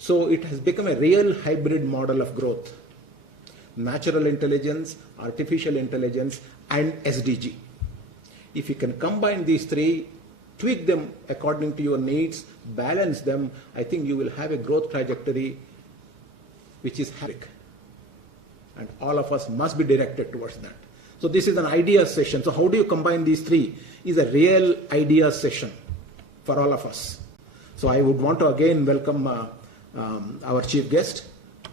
So it has become a real hybrid model of growth. Natural intelligence, artificial intelligence, and SDG. If you can combine these three, tweak them according to your needs, balance them, I think you will have a growth trajectory which is havoc. And all of us must be directed towards that. So this is an idea session. So how do you combine these three? Is a real idea session for all of us. So I would want to again welcome our chief guest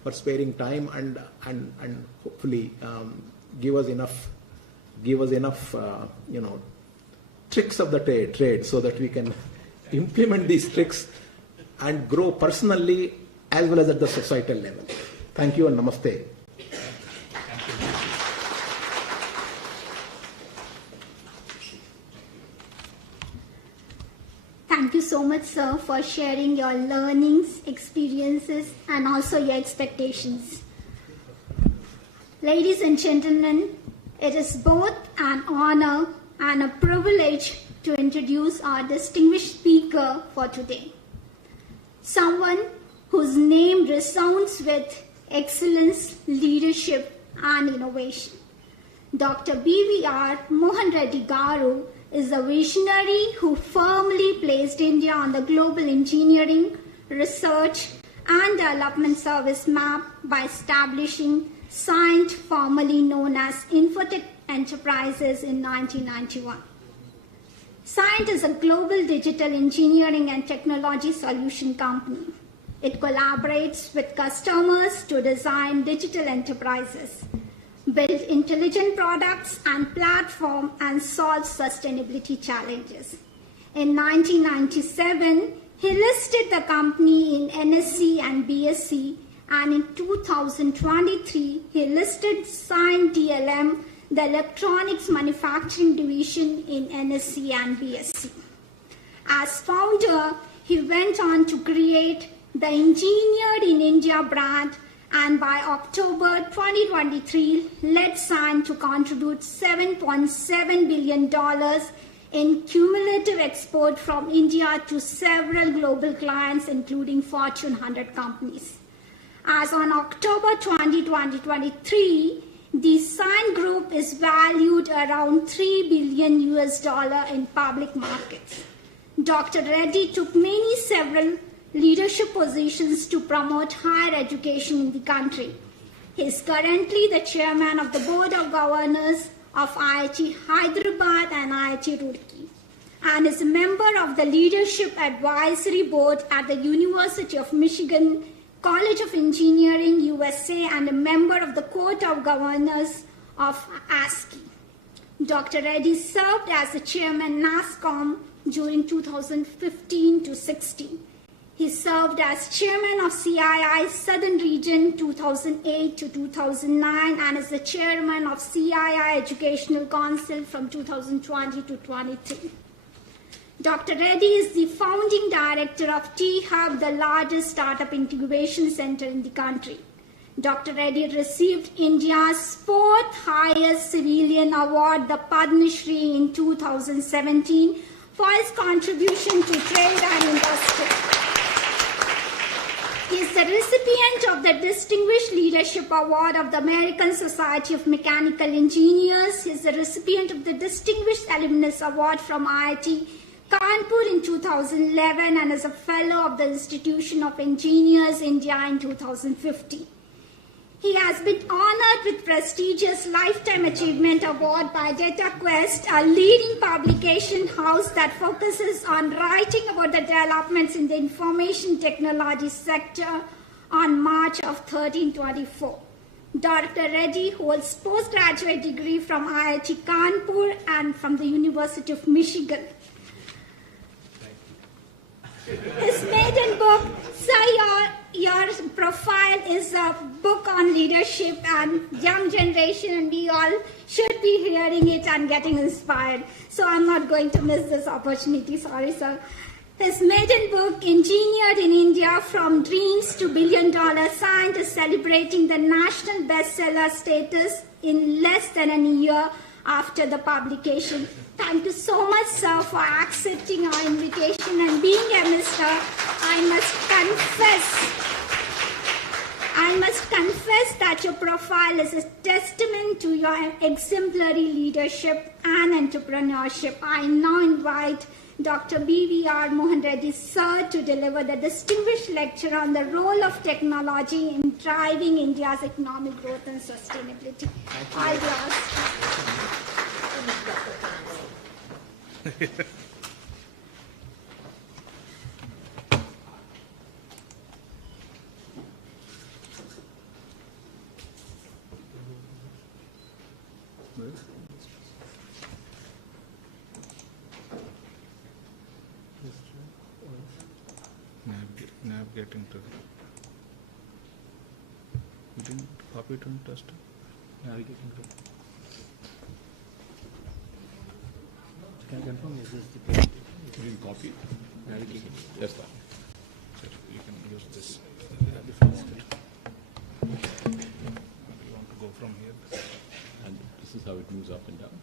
for sparing time and hopefully give us enough tricks of the trade so that we can implement these tricks and grow personally as well as at the societal level. Thank you and namaste. Thank you so much, sir, for sharing your learnings, experiences, and also your expectations. Ladies and gentlemen, it is both an honor and a privilege to introduce our distinguished speaker for today. Someone whose name resounds with excellence, leadership, and innovation. Dr. BVR Mohan Reddy Garu is a visionary who firmly placed India on the global engineering, research, and development service map by establishing Cyient, formerly known as Infotech Enterprises, in 1991. Cyient is a global digital engineering and technology solution company. It collaborates with customers to design digital enterprises, build intelligent products and platforms, and solve sustainability challenges. In 1997, he listed the company in NSE and BSE, and in 2023, he listed Cyient DLM, the electronics manufacturing division, in NSE and BSE. As founder, he went on to create the Engineered in India brand, and by October 2023, led Cyient to contribute $7.7 billion in cumulative export from India to several global clients, including Fortune 100 companies. As on October 20, 2023, the Cyient Group is valued around $3 billion in public markets. Dr. Reddy took several leadership positions to promote higher education in the country. He is currently the chairman of the Board of Governors of IIT Hyderabad and IIT Roorkee, and is a member of the Leadership Advisory Board at the University of Michigan College of Engineering, USA, and a member of the Court of Governors of ASCII. Dr. Reddy served as the chairman NASSCOM during 2015 to 16. He served as chairman of CII Southern Region 2008 to 2009 and is the chairman of CII Educational Council from 2020 to 23. Dr. Reddy is the founding director of T-Hub, the largest startup incubation center in the country. Dr. Reddy received India's fourth highest civilian award, the Padma Shri, in 2017 for his contribution to trade and industry. He is the recipient of the Distinguished Leadership Award of the American Society of Mechanical Engineers. He is the recipient of the Distinguished Alumnus Award from IIT Kanpur in 2011 and is a fellow of the Institution of Engineers India in 2015. He has been honored with prestigious Lifetime Achievement Award by DataQuest, a leading publication house that focuses on writing about the developments in the information technology sector, on March of 1324. Dr. Reddy holds postgraduate degree from IIT Kanpur and from the University of Michigan. His maiden book, sir, your profile, is a book on leadership and young generation, and we all should be hearing it and getting inspired. So I'm not going to miss this opportunity, sorry, sir. His maiden book, Engineered in India, From Dreams to $1 Billion, Cyient, is celebrating the national bestseller status in less than a year after the publication. Thank you so much, sir, for accepting our invitation and being a Mr. I must confess profile is a testament to your exemplary leadership and entrepreneurship. I now invite Dr. BVR Mohan Reddy, sir, to deliver the distinguished lecture on the role of technology in driving India's economic growth and sustainability. I'll be asked. Navigating to you didn't copy it on test. Navigating to. Can I confirm is this the you didn't copy? Navigating. Yes, sir. So you can use this. The first step. You want to go from here. And this is how it moves up and down.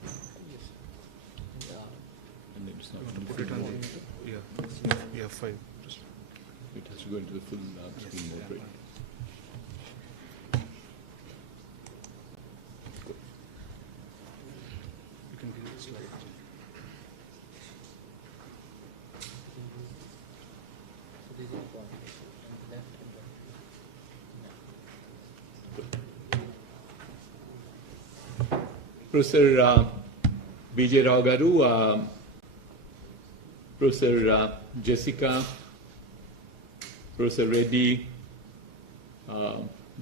Yes. And it's not You want to put it on the F5. Just it has to go into the full screen mode, right? you can give it a slide. Professor BJ Rao Garu, Professor Jessica, Professor Reddy,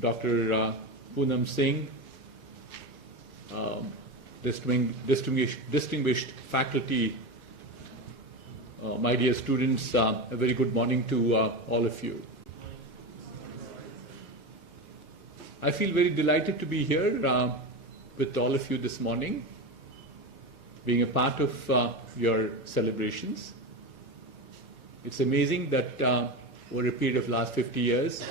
Dr. Poonam Singh, distinguished faculty, my dear students, a very good morning to all of you. I feel very delighted to be here with all of you this morning, being a part of your celebrations. It's amazing that over a period of last 50 years,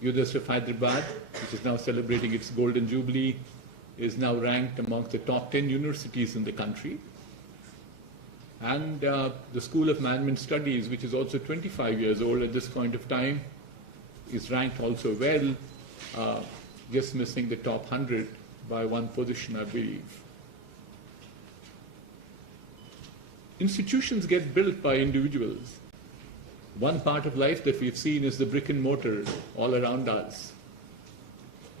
University of Hyderabad, which is now celebrating its Golden Jubilee, is now ranked amongst the top 10 universities in the country. And the School of Management Studies, which is also 25 years old at this point of time, is ranked also well, just missing the top 100 by one position, I believe. Institutions get built by individuals. One part of life that we've seen is the brick and mortar all around us.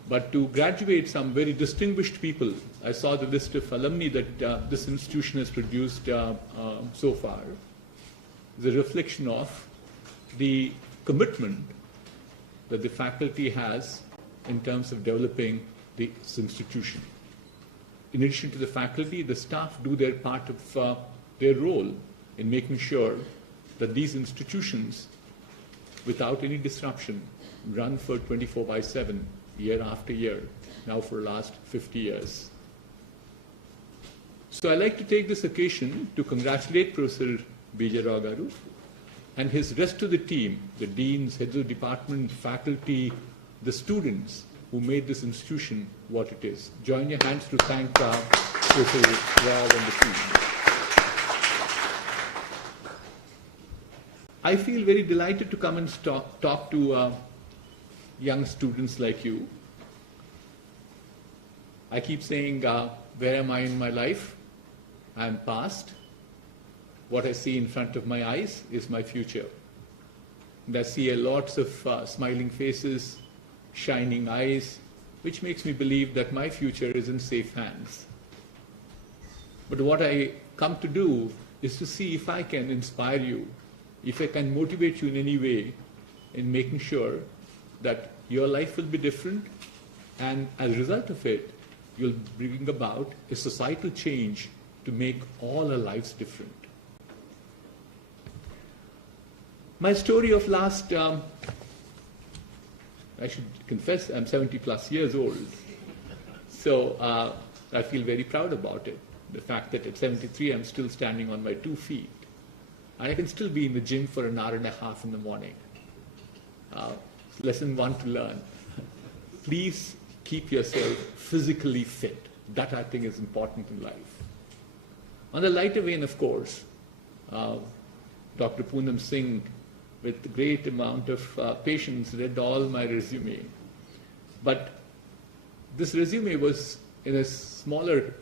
But to graduate some very distinguished people, I saw the list of alumni that this institution has produced so far, is a reflection of the commitment that the faculty has in terms of developing this institution. In addition to the faculty, the staff do their part of their role in making sure that these institutions, without any disruption, run for 24/7, year after year, now for the last 50 years. So I'd like to take this occasion to congratulate Professor B.J. Rao Garu and his rest of the team, the deans, heads of department, faculty, the students who made this institution what it is. Join your hands to thank Professor Rao and the team. I feel very delighted to come and talk to young students like you. I keep saying, where am I in my life? I'm past. What I see in front of my eyes is my future. And I see lots of smiling faces, shining eyes, which makes me believe that my future is in safe hands. But what I come to do is to see if I can inspire you, if I can motivate you in any way in making sure that your life will be different, and as a result of it, you'll bring about a societal change to make all our lives different. My story of last, I should confess, I'm 70 plus years old. So I feel very proud about it. The fact that at 73, I'm still standing on my 2 feet. And I can still be in the gym for an hour and a half in the morning. Lesson 1 to learn. Please keep yourself physically fit. That, I think, is important in life. On the lighter vein, of course, Dr. Poonam Singh, with a great amount of patience, read all my resume. But this resume was in a smaller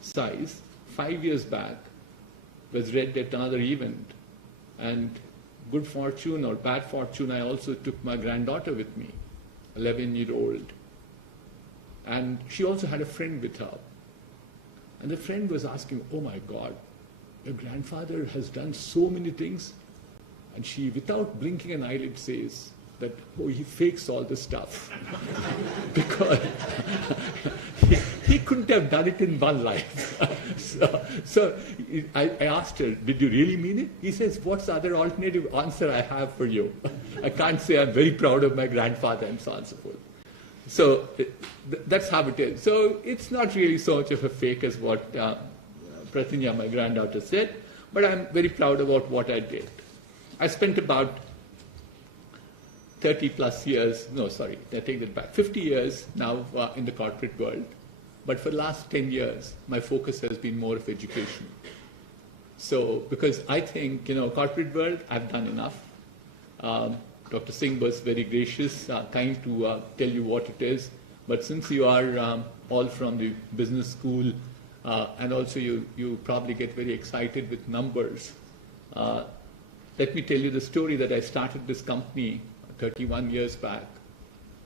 size 5 years back, was read at another event, and good fortune or bad fortune, I also took my granddaughter with me, 11-year-old. And she also had a friend with her. And the friend was asking, oh my God, your grandfather has done so many things. And she, without blinking an eyelid, says that, oh, he fakes all this stuff. Because he couldn't have done it in one life. so I asked her, did you really mean it? He says, what's the other alternative answer I have for you? I can't say I'm very proud of my grandfather and so on and so forth. So that's how it is. So it's not really so much of a fake as what Pratinya, my granddaughter, said, but I'm very proud about what I did. I spent about 30 plus years, no, sorry, I take that back, 50 years now in the corporate world. But for the last 10 years, my focus has been more of education. So, because I think, corporate world, I've done enough. Dr. Singh was very gracious, kind to tell you what it is. But since you are all from the business school, and also you probably get very excited with numbers, let me tell you the story that I started this company 31 years back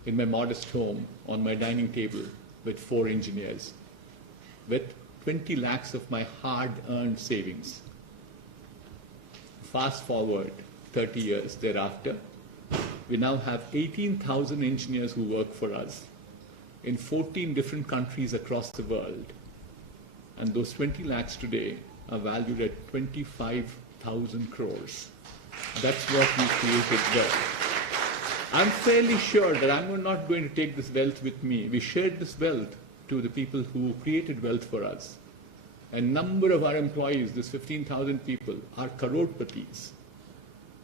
in my modest home on my dining table with 4 engineers, with 20 lakhs of my hard-earned savings. Fast forward 30 years thereafter, we now have 18,000 engineers who work for us in 14 different countries across the world. And those 20 lakhs today are valued at 25,000 crores. That's what we created wealth. I'm fairly sure that I'm not going to take this wealth with me. We shared this wealth to the people who created wealth for us. A number of our employees, this 15,000 people, are crorepati's.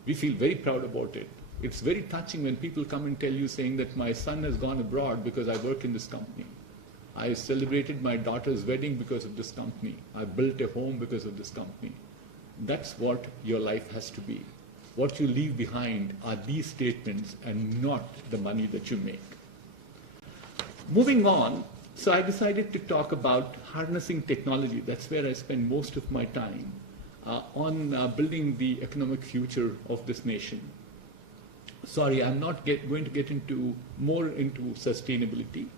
We feel very proud about it. It's very touching when people come and tell you saying that my son has gone abroad because I work in this company. I celebrated my daughter's wedding because of this company. I built a home because of this company. That's what your life has to be. What you leave behind are these statements and not the money that you make. Moving on, so I decided to talk about harnessing technology. That's where I spend most of my time on building the economic future of this nation. Sorry, I'm not going to get more into sustainability,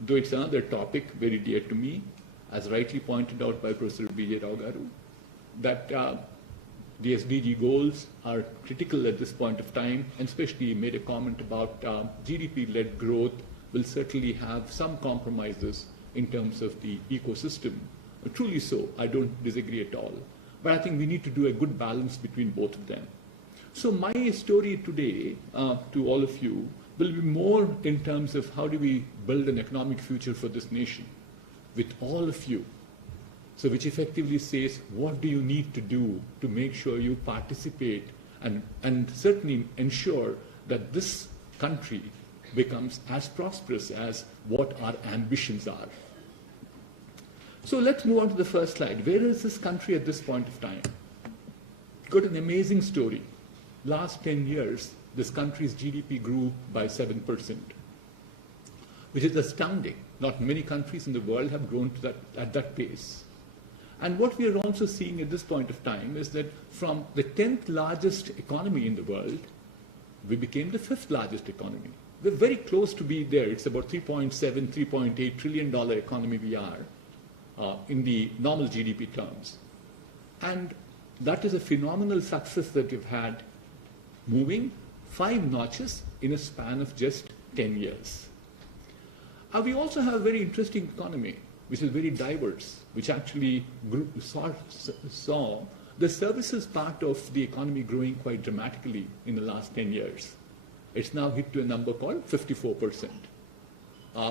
though it's another topic very dear to me, as rightly pointed out by Professor B.J. Rao Garu, that the SDG goals are critical at this point of time, and especially made a comment about GDP-led growth will certainly have some compromises in terms of the ecosystem. Truly so, I don't disagree at all. But I think we need to do a good balance between both of them. So my story today to all of you will be more in terms of how do we build an economic future for this nation with all of you. So which effectively says, what do you need to do to make sure you participate and certainly ensure that this country becomes as prosperous as what our ambitions are. So let's move on to the first slide. Where is this country at this point of time? Got an amazing story. Last 10 years, this country's GDP grew by 7%, which is astounding. Not many countries in the world have grown to at that pace. And what we are also seeing at this point of time is that from the 10th largest economy in the world, we became the 5th largest economy. We're very close to be there. It's about $3.7, $3.8 trillion economy we are in the normal GDP terms. And that is a phenomenal success that we've had, moving 5 notches in a span of just 10 years. We also have a very interesting economy, which is very diverse, which actually saw the services part of the economy growing quite dramatically in the last 10 years. It's now hit to a number called 54%.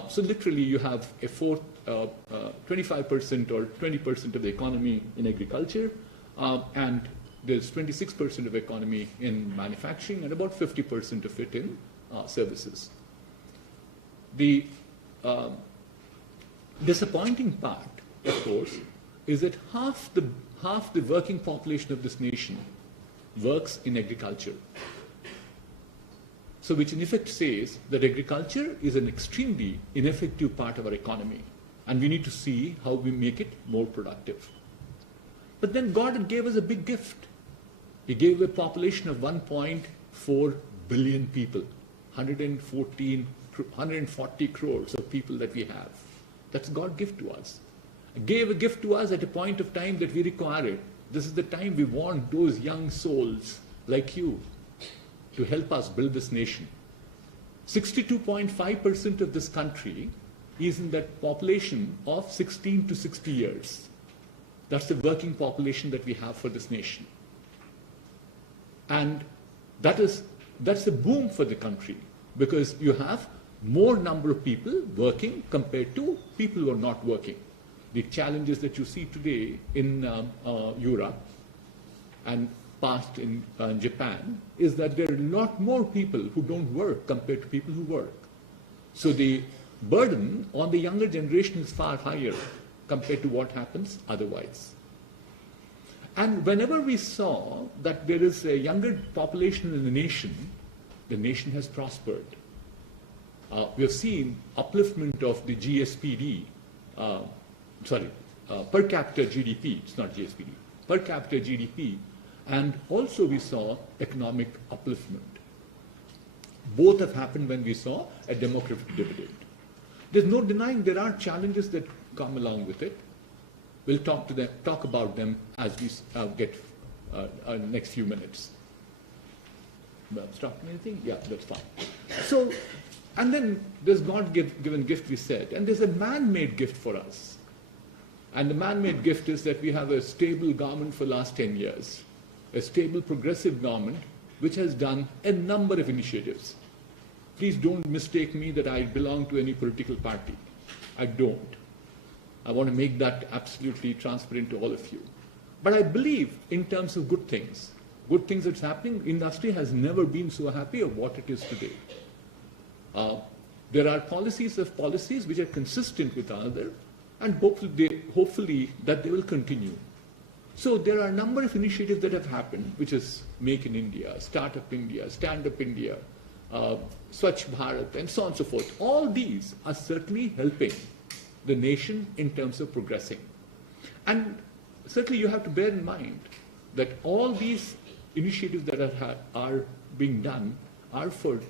So literally you have a 25% or 20% of the economy in agriculture, and there's 26% of economy in manufacturing and about 50% of it in services. The disappointing part, of course, is that half the working population of this nation works in agriculture. So which in effect says that agriculture is an extremely ineffective part of our economy, and we need to see how we make it more productive. But then God gave us a big gift. He gave a population of 1.4 billion people, 140 crores of people that we have. That's God's gift to us. He gave a gift to us at a point of time that we require it. This is the time we want those young souls like you to help us build this nation. 62.5% of this country is in that population of 16 to 60 years. That's the working population that we have for this nation. And that's a boom for the country, because you have more number of people working compared to people who are not working. The challenges that you see today in Europe and past in Japan is that there are a lot more people who don't work compared to people who work. So the burden on the younger generation is far higher compared to what happens otherwise. And whenever we saw that there is a younger population in the nation has prospered. We have seen upliftment of the GSPD, per capita GDP, it's not GSPD, per capita GDP, and also we saw economic upliftment. Both have happened when we saw a demographic dividend. There's no denying there are challenges that come along with it. We'll talk about them as we get next few minutes. Stop anything? Yeah, that's fine. So, and then there's God-given gift, we said, and there's a man-made gift for us. And the man-made gift is that we have a stable government for the last 10 years, a stable progressive government which has done a number of initiatives. Please don't mistake me that I belong to any political party. I don't. I want to make that absolutely transparent to all of you. But I believe in terms of good things that's happening. Industry has never been so happy of what it is today. There are policies which are consistent with other, and hopefully that they will continue. So there are a number of initiatives that have happened, which is Make in India, Startup India, Stand Up India, Swachh Bharat, and so on and so forth. All these are certainly helping the nation in terms of progressing. And certainly you have to bear in mind that all these initiatives that are being done are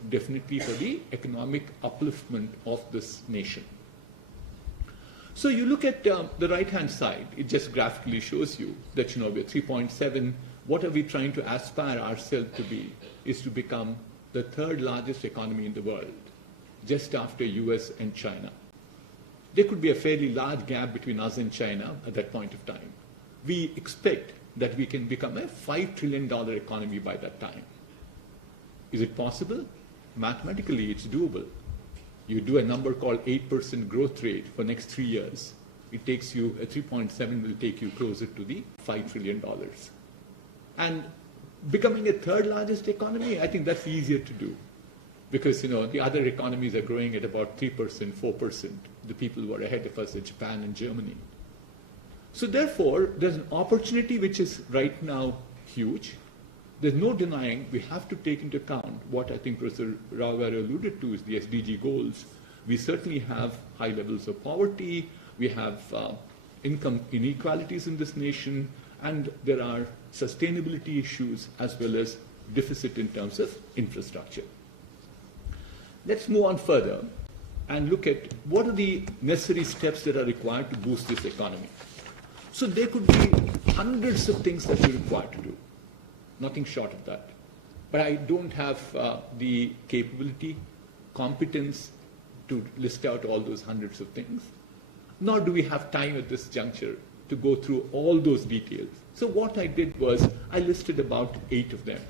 definitely for the economic upliftment of this nation. So you look at the right-hand side, it just graphically shows you that, we're 3.7. What are we trying to aspire ourselves to be is to become the third largest economy in the world, just after US and China. There could be a fairly large gap between us and China at that point of time. We expect that we can become a $5 trillion economy by that time. Is it possible? Mathematically, it's doable. You do a number called 8% growth rate for next 3 years. It takes you, a 3.7 will take you closer to the $5 trillion. And becoming a third largest economy, I think that's easier to do. Because, the other economies are growing at about 3%, 4%. The people who are ahead of us are Japan and Germany. So therefore, there's an opportunity which is right now huge. There's no denying we have to take into account what I think Professor Rao alluded to is the SDG goals. We certainly have high levels of poverty, we have income inequalities in this nation, and there are sustainability issues as well as deficit in terms of infrastructure. Let's move on further and look at what are the necessary steps that are required to boost this economy. So there could be hundreds of things that we're required to do. Nothing short of that. But I don't have the capability, competence to list out all those hundreds of things. Nor do we have time at this juncture to go through all those details. So what I did was I listed about 8 of them.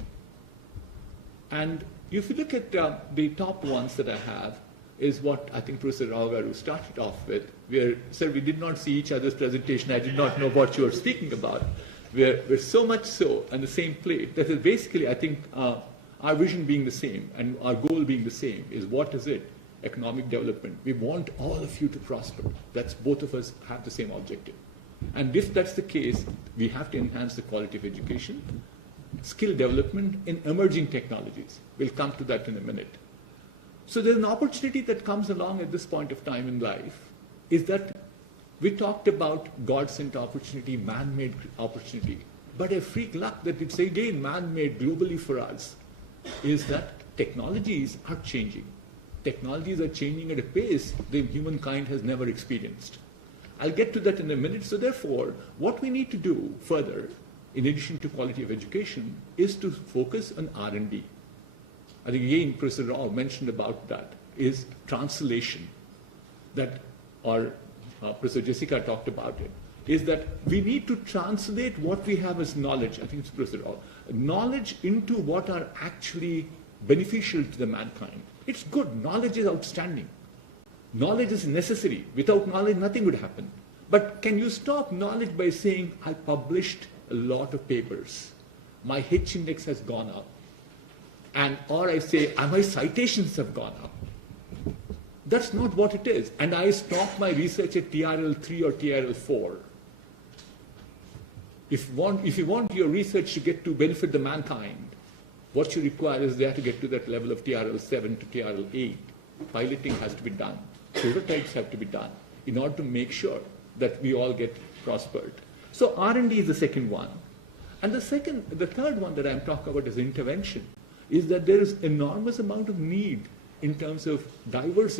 And if you look at the top ones that I have, is what I think Professor Rao started off with, where, sir, we did not see each other's presentation. I did not know what you were speaking about. We're so much so on the same plate that is basically, I think, our vision being the same and our goal being the same is what is it? Economic development. We want all of you to prosper. That's both of us have the same objective. And if that's the case, we have to enhance the quality of education, skill development in emerging technologies. We'll come to that in a minute. So there's an opportunity that comes along at this point of time in life, is that we talked about God-sent opportunity, man-made opportunity. But a freak luck that it's again man-made globally for us is that technologies are changing. Technologies are changing at a pace the humankind has never experienced. I'll get to that in a minute. So therefore, what we need to do further, in addition to quality of education, is to focus on R&D. I think again, Professor Rao mentioned about that, is translation. That, or Professor Jessica talked about it, is that we need to translate what we have as knowledge, I think it's Professor Rao, knowledge into what are actually beneficial to the mankind. It's good. Knowledge is outstanding. Knowledge is necessary. Without knowledge, nothing would happen. But can you stop knowledge by saying, I published a lot of papers. My H index has gone up. And, or I say, my citations have gone up. That's not what it is. And I stop my research at TRL 3 or TRL 4. If you want your research to get to benefit the mankind, what you require is there to get to that level of TRL 7 to TRL 8. Piloting has to be done. Prototypes have to be done in order to make sure that we all get prospered. So R&D is the second one. And the third one that I'm talking about is intervention, is that there is enormous amount of need in terms of diverse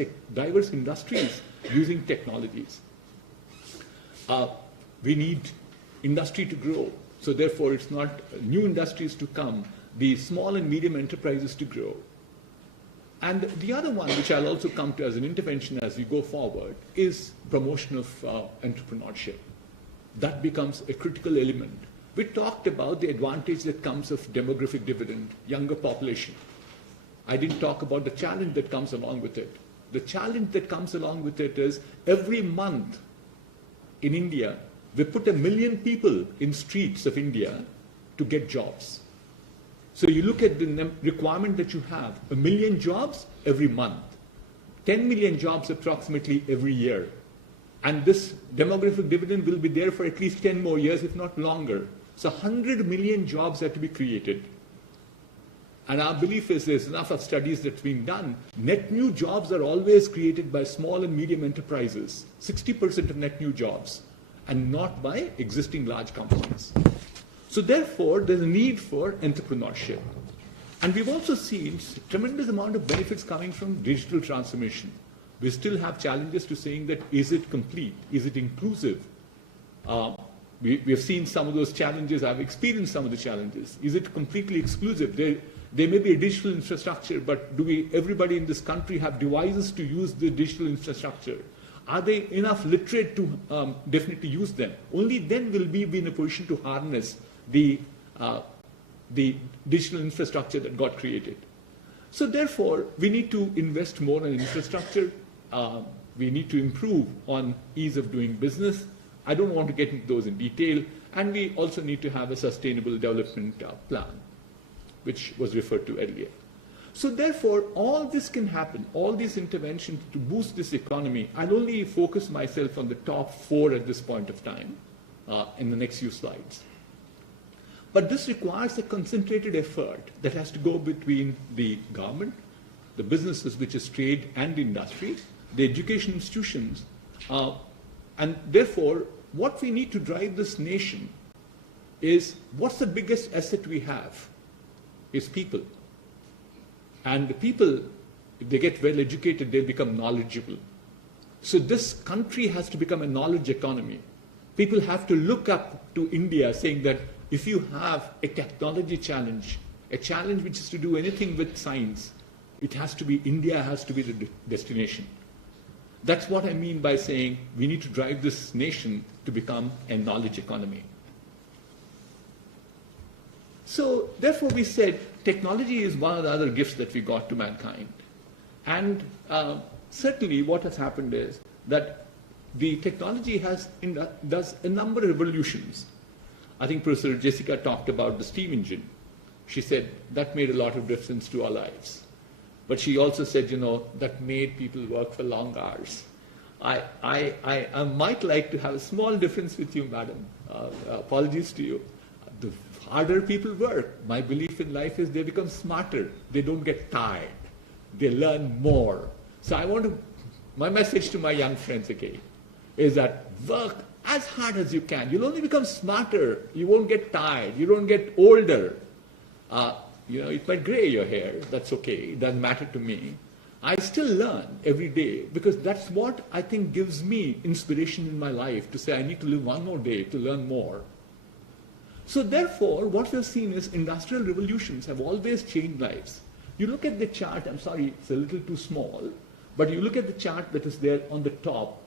industries using technologies. We need industry to grow. So therefore, it's not new industries to come, the small and medium enterprises to grow. And the other one, which I'll also come to as an intervention as we go forward, is promotion of entrepreneurship. That becomes a critical element. We talked about the advantage that comes of demographic dividend, younger population. I didn't talk about the challenge that comes along with it. The challenge that comes along with it is every month in India, we put 1 million people in streets of India to get jobs. So you look at the requirement that you have, 1 million jobs every month, 10 million jobs approximately every year. And this demographic dividend will be there for at least 10 more years, if not longer. So 100 million jobs have to be created. And our belief is there's enough of studies that's been done. Net new jobs are always created by small and medium enterprises, 60% of net new jobs, and not by existing large companies. So therefore, there's a need for entrepreneurship. And we've also seen tremendous amount of benefits coming from digital transformation. We still have challenges to saying that, is it complete? Is it inclusive? We have seen some of those challenges. I've experienced some of the challenges. Is it completely exclusive? There may be a digital infrastructure, but do everybody in this country have devices to use the digital infrastructure? Are they enough literate to definitely use them? Only then will we be in a position to harness the digital infrastructure that got created. So therefore, we need to invest more in infrastructure. We need to improve on ease of doing business. I don't want to get into those in detail. And we also need to have a sustainable development plan, which was referred to earlier. So therefore, all this can happen, all these interventions to boost this economy. I'll only focus myself on the top 4 at this point of time in the next few slides. But this requires a concentrated effort that has to go between the government, the businesses, which is trade and industry, the education institutions, and therefore, what we need to drive this nation is, what's the biggest asset we have? Is people. And the people, if they get well educated, they become knowledgeable. So this country has to become a knowledge economy. People have to look up to India saying that if you have a technology challenge, a challenge which is to do anything with science, it has to be, India has to be the destination. That's what I mean by saying we need to drive this nation to become a knowledge economy. So therefore we said technology is one of the other gifts that we got to mankind. And certainly what has happened is that the technology does a number of revolutions. I think Professor Jessica talked about the steam engine. She said that made a lot of difference to our lives. But she also said, that made people work for long hours. I might like to have a small difference with you, madam. Apologies to you. The harder people work, my belief in life is they become smarter. They don't get tired. they learn more. So my message to my young friends again is that work as hard as you can. You'll only become smarter. You won't get tired. You don't get older. It might gray your hair. That's okay. It doesn't matter to me. I still learn every day because that's what I think gives me inspiration in my life to say I need to live one more day to learn more. So therefore, what we've seen is industrial revolutions have always changed lives. You look at the chart, I'm sorry, it's a little too small, but you look at the chart that is there on the top.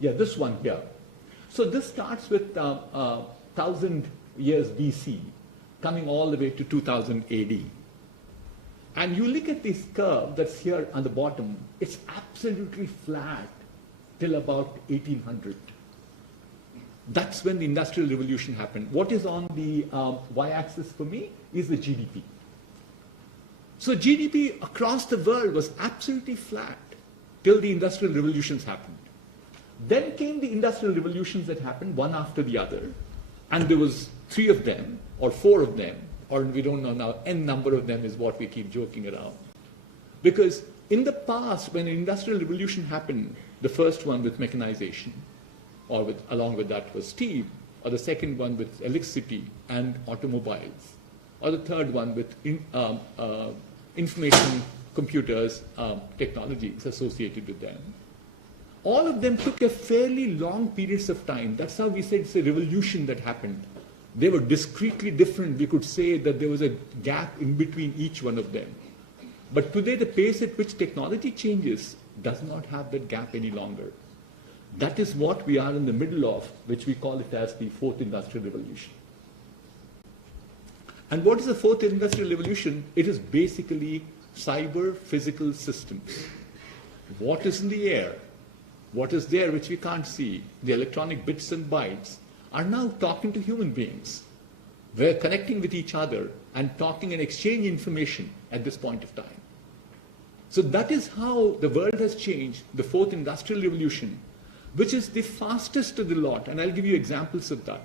This one here. So this starts with 1,000 years BC, coming all the way to 2000 AD. And you look at this curve that's here on the bottom, it's absolutely flat till about 1800. That's when the Industrial Revolution happened. What is on the y-axis for me is the GDP. So GDP across the world was absolutely flat till the Industrial Revolutions happened. Then came the Industrial Revolutions that happened one after the other, and there was 3 of them, or 4 of them, or we don't know now, n number of them is what we keep joking around. Because in the past, when the Industrial Revolution happened, the first one with mechanization, or along with that was steam, or the second one with electricity and automobiles, or the third one with information computers, technologies associated with them. All of them took a fairly long periods of time. That's how we said it's a revolution that happened. They were discretely different. We could say that there was a gap in between each one of them. But today, the pace at which technology changes does not have that gap any longer. That is what we are in the middle of, which we call it as the 4th Industrial Revolution. And what is the 4th Industrial Revolution? It is basically cyber-physical systems. What is in the air? What is there which we can't see? The electronic bits and bytes are now talking to human beings. We're connecting with each other and talking and exchanging information at this point of time. So that is how the world has changed, the 4th Industrial Revolution, which is the fastest of the lot, and I'll give you examples of that.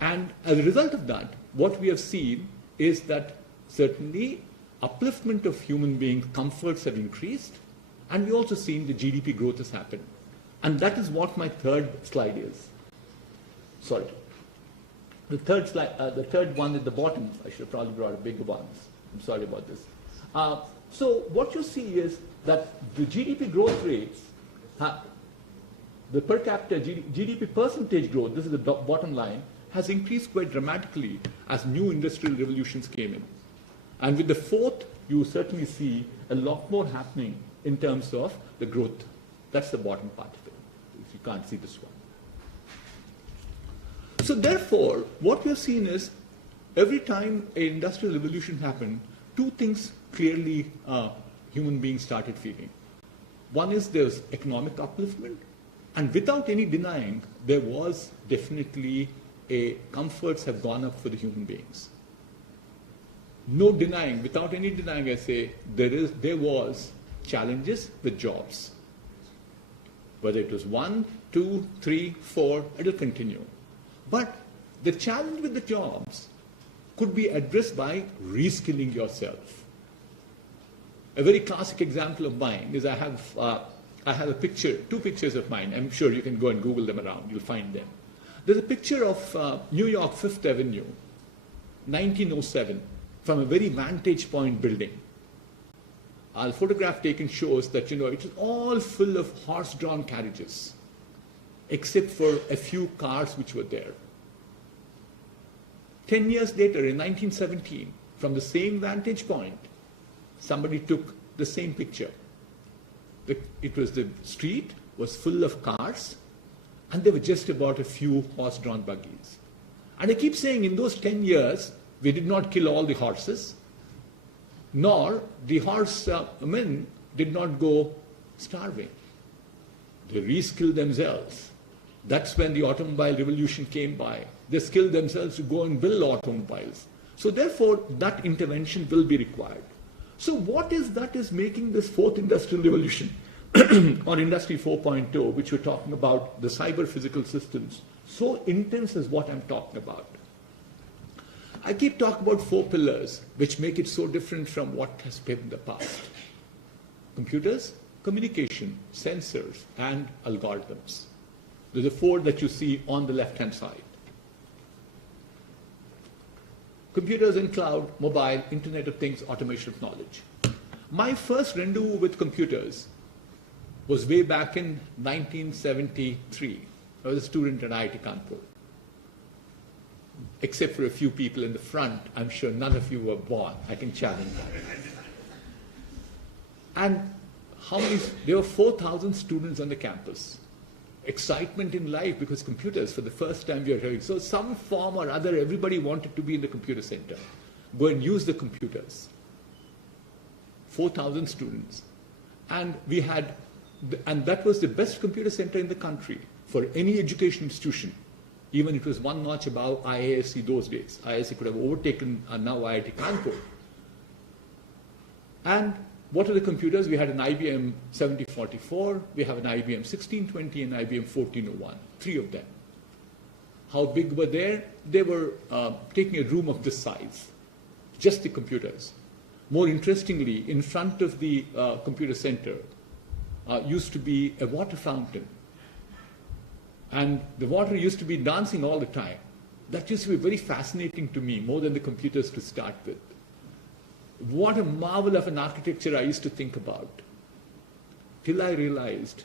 And as a result of that, what we have seen is that certainly upliftment of human being comforts have increased, and we also seen the GDP growth has happened. And that is what my third slide is. Sorry. The third slide, the third one at the bottom, I should have probably brought a bigger one. I'm sorry about this. So what you see is that the GDP growth rates, the per capita GDP percentage growth, this is the bottom line, has increased quite dramatically as new industrial revolutions came in. And with the 4th, you certainly see a lot more happening in terms of the growth. That's the bottom part of it, if you can't see this one. So therefore, what we have seen is every time an industrial revolution happened, 2 things clearly human beings started feeling. One is there's economic upliftment, and without any denying, there was definitely comforts have gone up for the human beings. No denying, without any denying, I say, there was challenges with jobs. Whether it was 1, 2, 3, 4, it'll continue. But the challenge with the jobs could be addressed by reskilling yourself. A very classic example of mine is I have a picture, 2 pictures of mine. I'm sure you can go and Google them around. You'll find them. There's a picture of New York 5th Avenue, 1907, from a very vantage point building. Our photograph taken shows that, it was all full of horse-drawn carriages, except for a few cars which were there. 10 years later, in 1917, from the same vantage point, somebody took the same picture. The street was full of cars, and there were just about a few horse-drawn buggies. And I keep saying, in those 10 years, we did not kill all the horses, nor the horsemen did not go starving. They reskilled themselves. That's when the automobile revolution came by. They skilled themselves to go and build automobiles. So therefore, that intervention will be required. So what is that is making this 4th industrial revolution, or Industry 4.0, which we're talking about, the cyber-physical systems, so intense as what I'm talking about? I keep talking about 4 pillars which make it so different from what has been in the past. Computers, communication, sensors, and algorithms. Those are 4 that you see on the left-hand side. Computers and cloud, mobile, Internet of Things, automation of knowledge. My first rendezvous with computers was way back in 1973. I was a student at IIT Kanpur. Except for a few people in the front, I'm sure none of you were born. I can challenge that. And there were 4,000 students on the campus. Excitement in life because computers, for the first time we are hearing. So some form or other, everybody wanted to be in the computer center. Go and use the computers. 4,000 students. And that was the best computer center in the country for any education institution. Even it was one notch above IISc those days. IISc could have overtaken now IIT Kanpur. And what are the computers? We had an IBM 7044, we have an IBM 1620 and IBM 1401, 3 of them. How big were they? They were taking a room of this size, just the computers. More interestingly, in front of the computer center used to be a water fountain. And the water used to be dancing all the time. That used to be very fascinating to me, more than the computers to start with. What a marvel of an architecture I used to think about, till I realized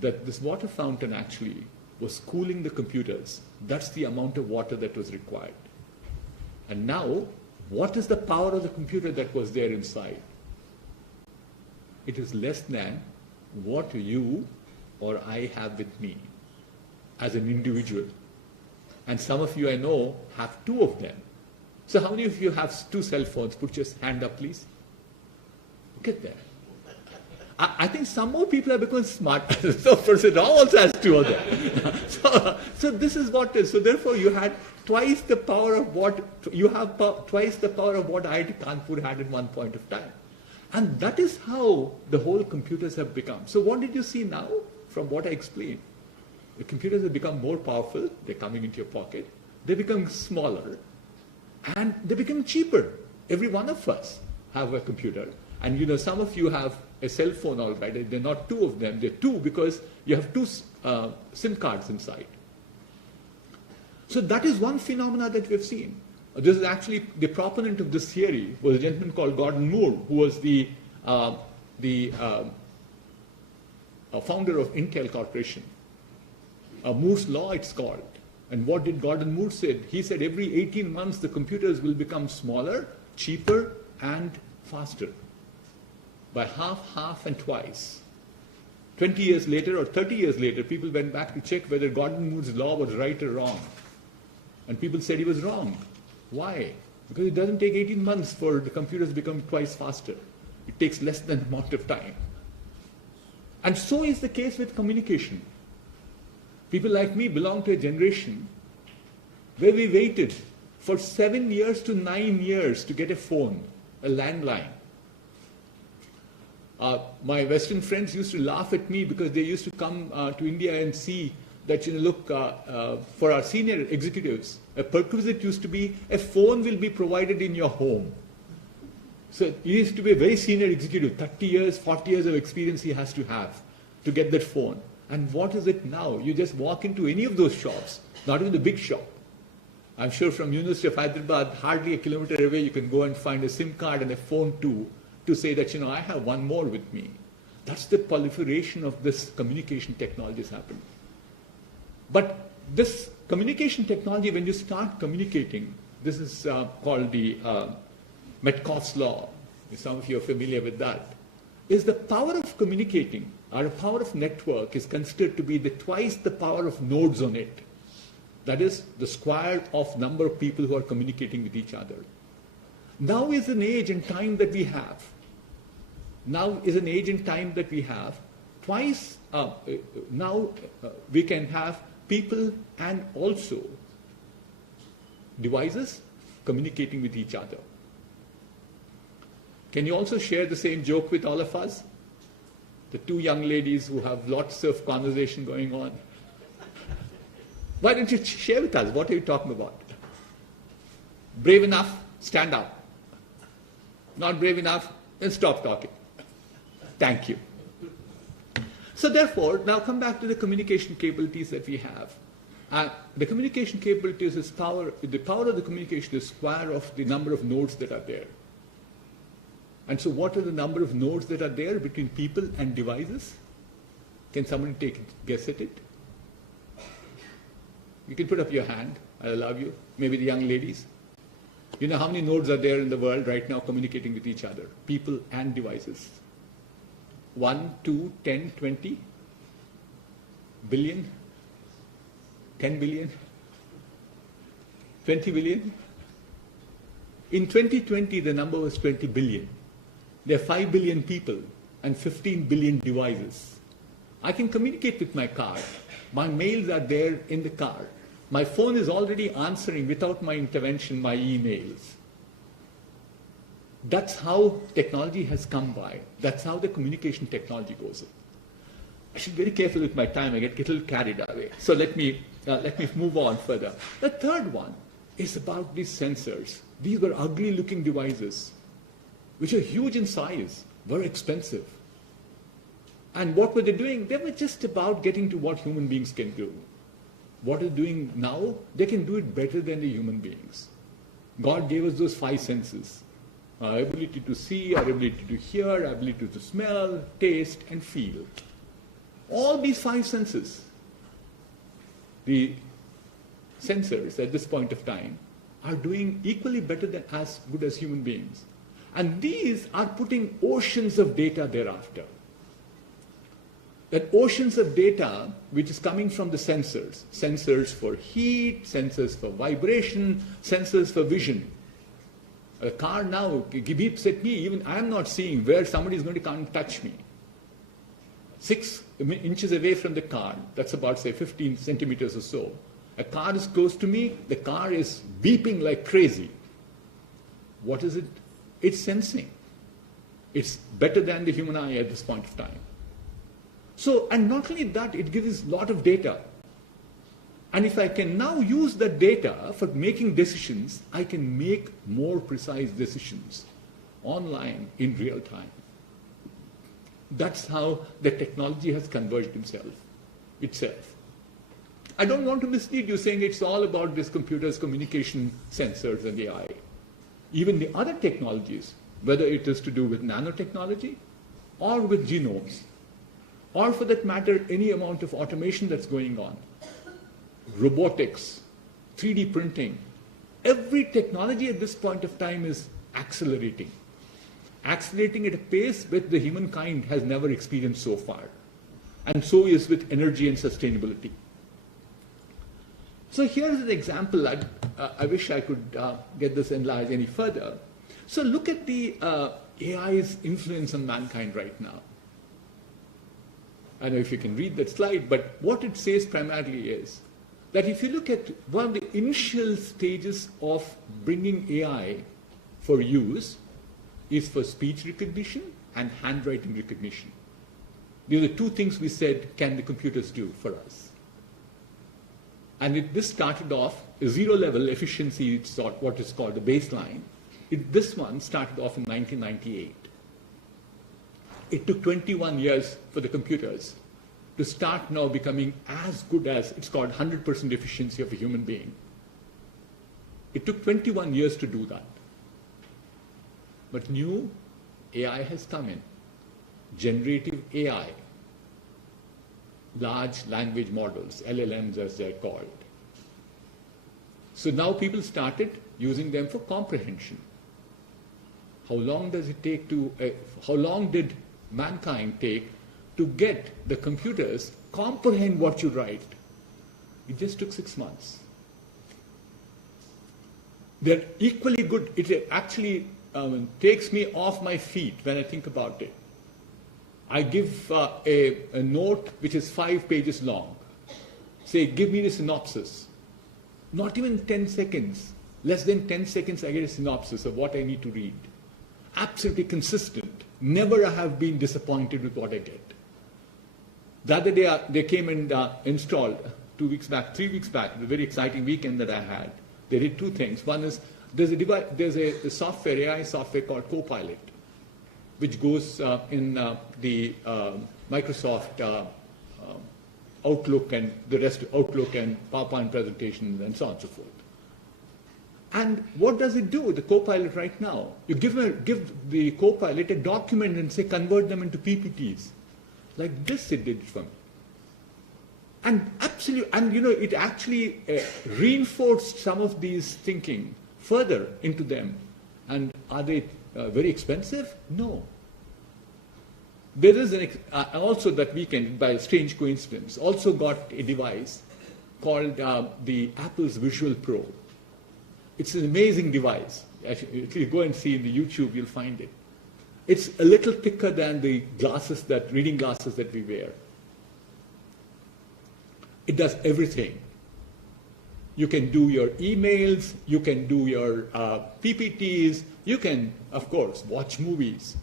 that this water fountain actually was cooling the computers. That's the amount of water that was required. And now, what is the power of the computer that was there inside? It is less than what you or I have with me as an individual. And some of you I know have 2 of them. So how many of you have 2 cell phones? Put your hand up, please. Look at that. I think some more people have become smart. So person Rao also has 2 of them. So this is what is. So therefore you had twice the power of what you have twice the power of what IIT Kanpur had at one point of time. And that is how the whole computers have become. So what did you see now from what I explained? The computers have become more powerful. They're coming into your pocket. They become smaller. And they become cheaper. Every one of us have a computer. And you know, some of you have a cell phone already. They're not 2 of them. They're 2 because you have 2 SIM cards inside. So that is one phenomena that we've seen. This is actually the proponent of this theory was a gentleman called Gordon Moore, who was the founder of Intel Corporation. Moore's Law, it's called. And what did Gordon Moore say? He said every 18 months the computers will become smaller, cheaper, and faster. By half, and twice. 20 years later or 30 years later, people went back to check whether Gordon Moore's law was right or wrong. And people said he was wrong. Why? Because it doesn't take 18 months for the computers to become twice faster. It takes less than the amount of time. And so is the case with communication. People like me belong to a generation where we waited for 7 years to 9 years to get a phone, a landline. My Western friends used to laugh at me because they used to come to India and see that, you know, look, for our senior executives, a prerequisite used to be a phone will be provided in your home. So he used to be a very senior executive, 30 years, 40 years of experience he has to have to get that phone. And what is it now? You just walk into any of those shops, not even the big shop. I'm sure from University of Hyderabad, hardly a kilometer away, you can go and find a SIM card and a phone too, to say that, you know, I have one more with me. That's the proliferation of this communication technology has happened. But this communication technology, when you start communicating, this is called the Metcalfe's law. Some of you are familiar with that. Is the power of communicating, or the power of network, is considered to be twice the power of nodes on it. That is the square of number of people who are communicating with each other. Now is an age and time that we have. Twice, now we can have people and also devices communicating with each other. Can you also share the same joke with all of us? The 2 young ladies who have lots of conversation going on. Why don't you share with us? What are you talking about? Brave enough, stand up. Not brave enough, then stop talking. Thank you. So therefore, now come back to the communication capabilities that we have. The communication capabilities is power. The power of the communication is square of the number of nodes that are there. And so what are the number of nodes that are there between people and devices? Can somebody take a guess at it? You can put up your hand. I'll allow you. Maybe the young ladies. You know how many nodes are there in the world right now communicating with each other? People and devices. 1, 2, 10, 20 billion, 10 billion, 20 billion. In 2020, the number was 20 billion. There are 5 billion people and 15 billion devices. I can communicate with my car. My mails are there in the car. My phone is already answering without my intervention my emails. That's how technology has come by. That's how the communication technology goes in. I should be very careful with my time. I get a little carried away. So let me move on further. The third one is about these sensors. These were ugly-looking devices, which are huge in size, very expensive. And what were they doing? They were just about getting to what human beings can do. What they're doing now, they can do it better than the human beings. God gave us those 5 senses. Our ability to see, our ability to hear, our ability to smell, taste, and feel. All these 5 senses, the sensors at this point of time, are doing equally better than as good as human beings. And these are putting oceans of data thereafter. That oceans of data which is coming from the sensors. Sensors for heat, sensors for vibration, sensors for vision. A car now beeps at me, even I am not seeing where somebody is going to come and touch me. 6 inches away from the car, that's about say 15 centimeters or so. A car is close to me, the car is beeping like crazy. What is it? It's sensing. It's better than the human eye at this point of time. So, and not only that, it gives a lot of data. And if I can now use that data for making decisions, I can make more precise decisions online in real time. That's how the technology has converged itself. I don't want to mislead you saying it's all about this computer's communication sensors and AI. Even the other technologies, whether it is to do with nanotechnology or with genomes, or for that matter, any amount of automation that's going on, robotics, 3D printing, every technology at this point of time is accelerating at a pace that the humankind has never experienced so far. And so is with energy and sustainability. So here's an example. I wish I could get this enlarged any further. So look at the AI's influence on mankind right now. I don't know if you can read that slide, but what it says primarily is that if you look at one of the initial stages of bringing AI for use is for speech recognition and handwriting recognition. These are the 2 things we said, can the computers do for us? And this started off, a 0-level efficiency, it's what is called the baseline. This one started off in 1998. It took 21 years for the computers to start now becoming as good as, it's called 100% efficiency of a human being. It took 21 years to do that. But new AI has come in. Generative AI. Large language models, LLMs as they're called. So now people started using them for comprehension. How long does it take to, how long did mankind take to get the computers comprehend what you write? It just took 6 months. They're equally good. It actually takes me off my feet when I think about it. I give a note which is 5 pages long. Say, give me the synopsis. Not even 10 seconds. Less than 10 seconds, I get a synopsis of what I need to read. Absolutely consistent. Never have been disappointed with what I get. The other day, they came and installed 2 weeks back, 3 weeks back, a very exciting weekend that I had. They did 2 things. One is There's a software, AI software called Copilot, which goes in the Microsoft Outlook and the rest of Outlook and PowerPoint presentations and so on and so forth. And what does it do, the Copilot right now? You give the Copilot a document and say, convert them into PPTs. Like this it did for me. And it actually reinforced some of these thinking further into them. And are they very expensive? No. There is also that weekend, by a strange coincidence, also got a device called the Apple's Visual Pro. It's an amazing device. If you go and see in the YouTube, you'll find it. It's a little thicker than the reading glasses that we wear. It does everything. You can do your emails, you can do your PPTs, you can, of course, watch movies.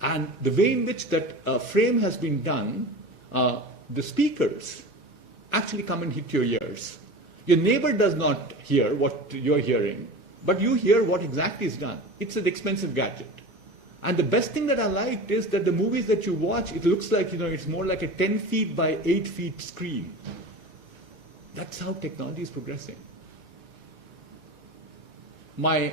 And the way in which that frame has been done, the speakers actually come and hit your ears. Your neighbor does not hear what you're hearing, but you hear what exactly is done. It's an expensive gadget. And the best thing that I liked is that the movies that you watch, it looks like, it's more like a 10 feet by 8 feet screen. That's how technology is progressing. My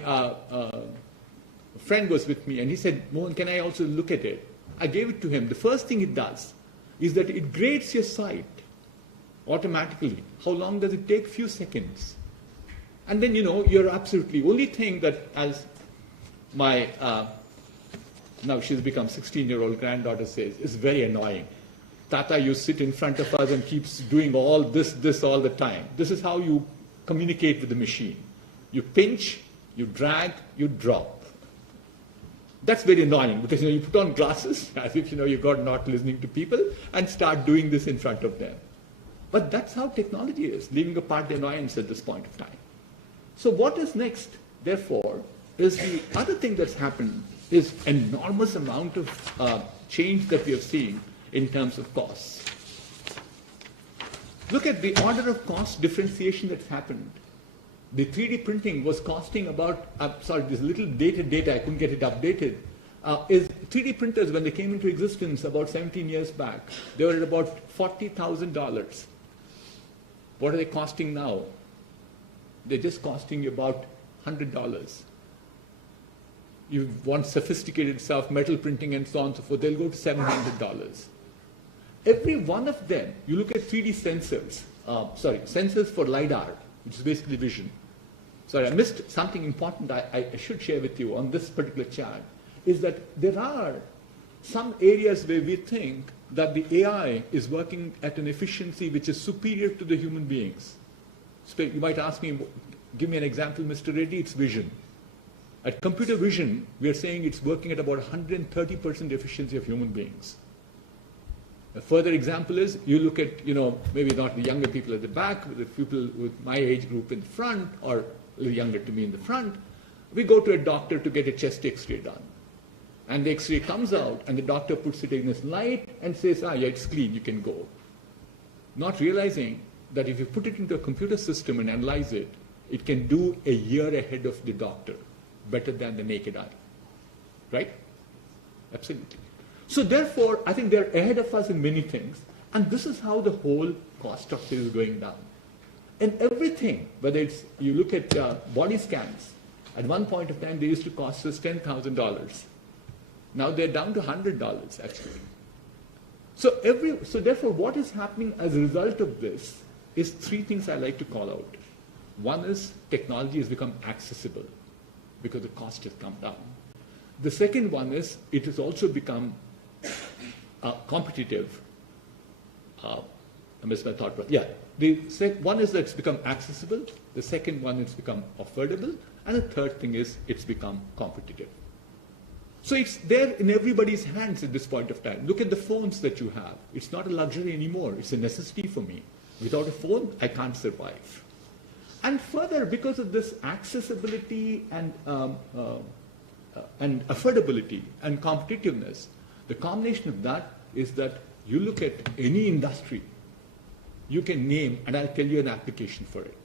friend was with me and he said, Mohan, can I also look at it? I gave it to him. The first thing it does is that it grades your sight automatically. How long does it take? Few seconds. And then, you're absolutely, only thing that, as my, now she's become 16-year-old granddaughter says, is very annoying. Tata, you sit in front of us and keeps doing all this all the time. This is how you communicate with the machine. You pinch, you drag, you drop. That's very annoying because you put on glasses as if you're not listening to people and start doing this in front of them. But that's how technology is, leaving apart the annoyance at this point of time. So what is next, therefore, is the other thing that's happened is enormous amount of change that we have seen in terms of costs. Look at the order of cost differentiation that's happened. The 3D printing was costing about, this little dated data, I couldn't get it updated, is 3D printers, when they came into existence about 17 years back, they were at about $40,000. What are they costing now? They're just costing you about $100. You want sophisticated stuff, metal printing and so on and so forth, they'll go to $700. Every one of them, you look at 3D sensors, sensors for LiDAR, which is basically vision. Sorry, I missed something important I should share with you on this particular chart, is that there are some areas where we think that the AI is working at an efficiency which is superior to the human beings. So you might ask me, give me an example, Mr. Reddy, it's vision. At computer vision, we are saying it's working at about 130% efficiency of human beings. A further example is, you look at, maybe not the younger people at the back, but the people with my age group in the front, or a little younger to me in the front, we go to a doctor to get a chest X-ray done. And the X-ray comes out, and the doctor puts it in his light and says, yeah, it's clean, you can go. Not realizing that if you put it into a computer system and analyze it, it can do a year ahead of the doctor, better than the naked eye. Right? Absolutely. So therefore, I think they're ahead of us in many things, and this is how the whole cost structure is going down. And everything, whether it's, you look at body scans, at one point of time they used to cost us $10,000. Now they're down to $100 actually. So therefore what is happening as a result of this is three things I like to call out. One is technology has become accessible because the cost has come down. The second one is it has also become competitive. I missed my thought. Yeah. The one is that it's become accessible. The second one, it's become affordable. And the third thing is it's become competitive. So it's there in everybody's hands at this point of time. Look at the phones that you have. It's not a luxury anymore. It's a necessity for me. Without a phone, I can't survive. And further, because of this accessibility and affordability and competitiveness, the combination of that is that you look at any industry, you can name, and I'll tell you an application for it.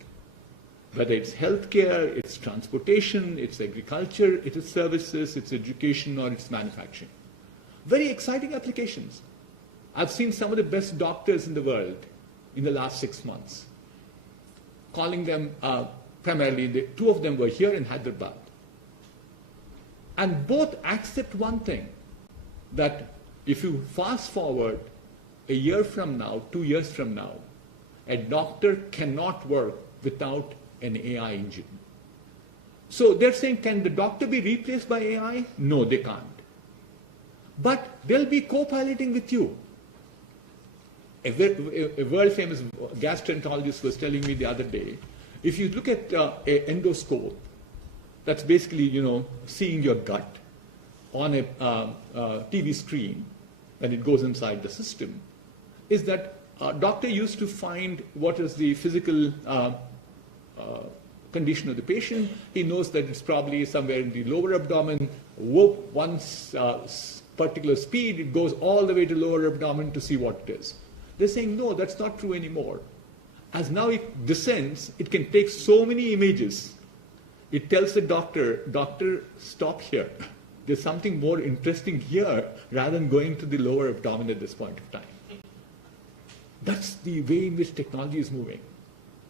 Whether it's healthcare, it's transportation, it's agriculture, it is services, it's education, or it's manufacturing. Very exciting applications. I've seen some of the best doctors in the world in the last 6 months, calling them primarily, two of them were here in Hyderabad. And both accept one thing, that if you fast forward a year from now, 2 years from now, a doctor cannot work without an AI engine. So they're saying, can the doctor be replaced by AI? No, they can't. But they'll be co-piloting with you. A world-famous gastroenterologist was telling me the other day, if you look at an endoscope, that's basically, seeing your gut on a TV screen, and it goes inside the system, is that a doctor used to find what is the physical condition of the patient. He knows that it's probably somewhere in the lower abdomen. Whoop, once particular speed, it goes all the way to lower abdomen to see what it is. They're saying, no, that's not true anymore. As now it descends, it can take so many images. It tells the doctor, stop here. There's something more interesting here rather than going to the lower abdomen at this point of time. That's the way in which technology is moving.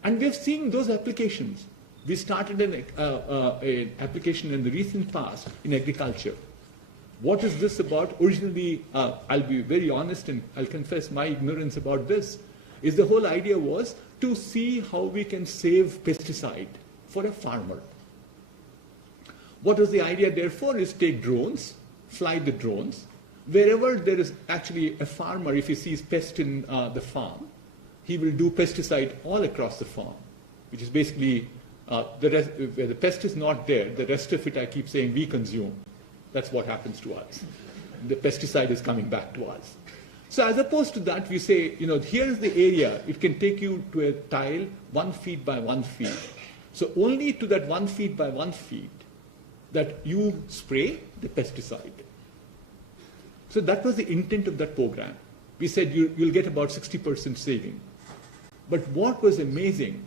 And we've seen those applications. We started an application in the recent past in agriculture. What is this about? Originally, I'll be very honest and I'll confess my ignorance about this, is the whole idea was to see how we can save pesticide for a farmer. What was the idea therefore is take drones, fly the drones. Wherever there is actually a farmer, if he sees pest in the farm, he will do pesticide all across the farm, which is basically, where the pest is not there, the rest of it, I keep saying, we consume. That's what happens to us. The pesticide is coming back to us. So as opposed to that, we say, here's the area. It can take you to a tile 1 feet by 1 feet. So only to that 1 feet by 1 feet that you spray the pesticide. So that was the intent of that program. We said you'll get about 60% saving. But what was amazing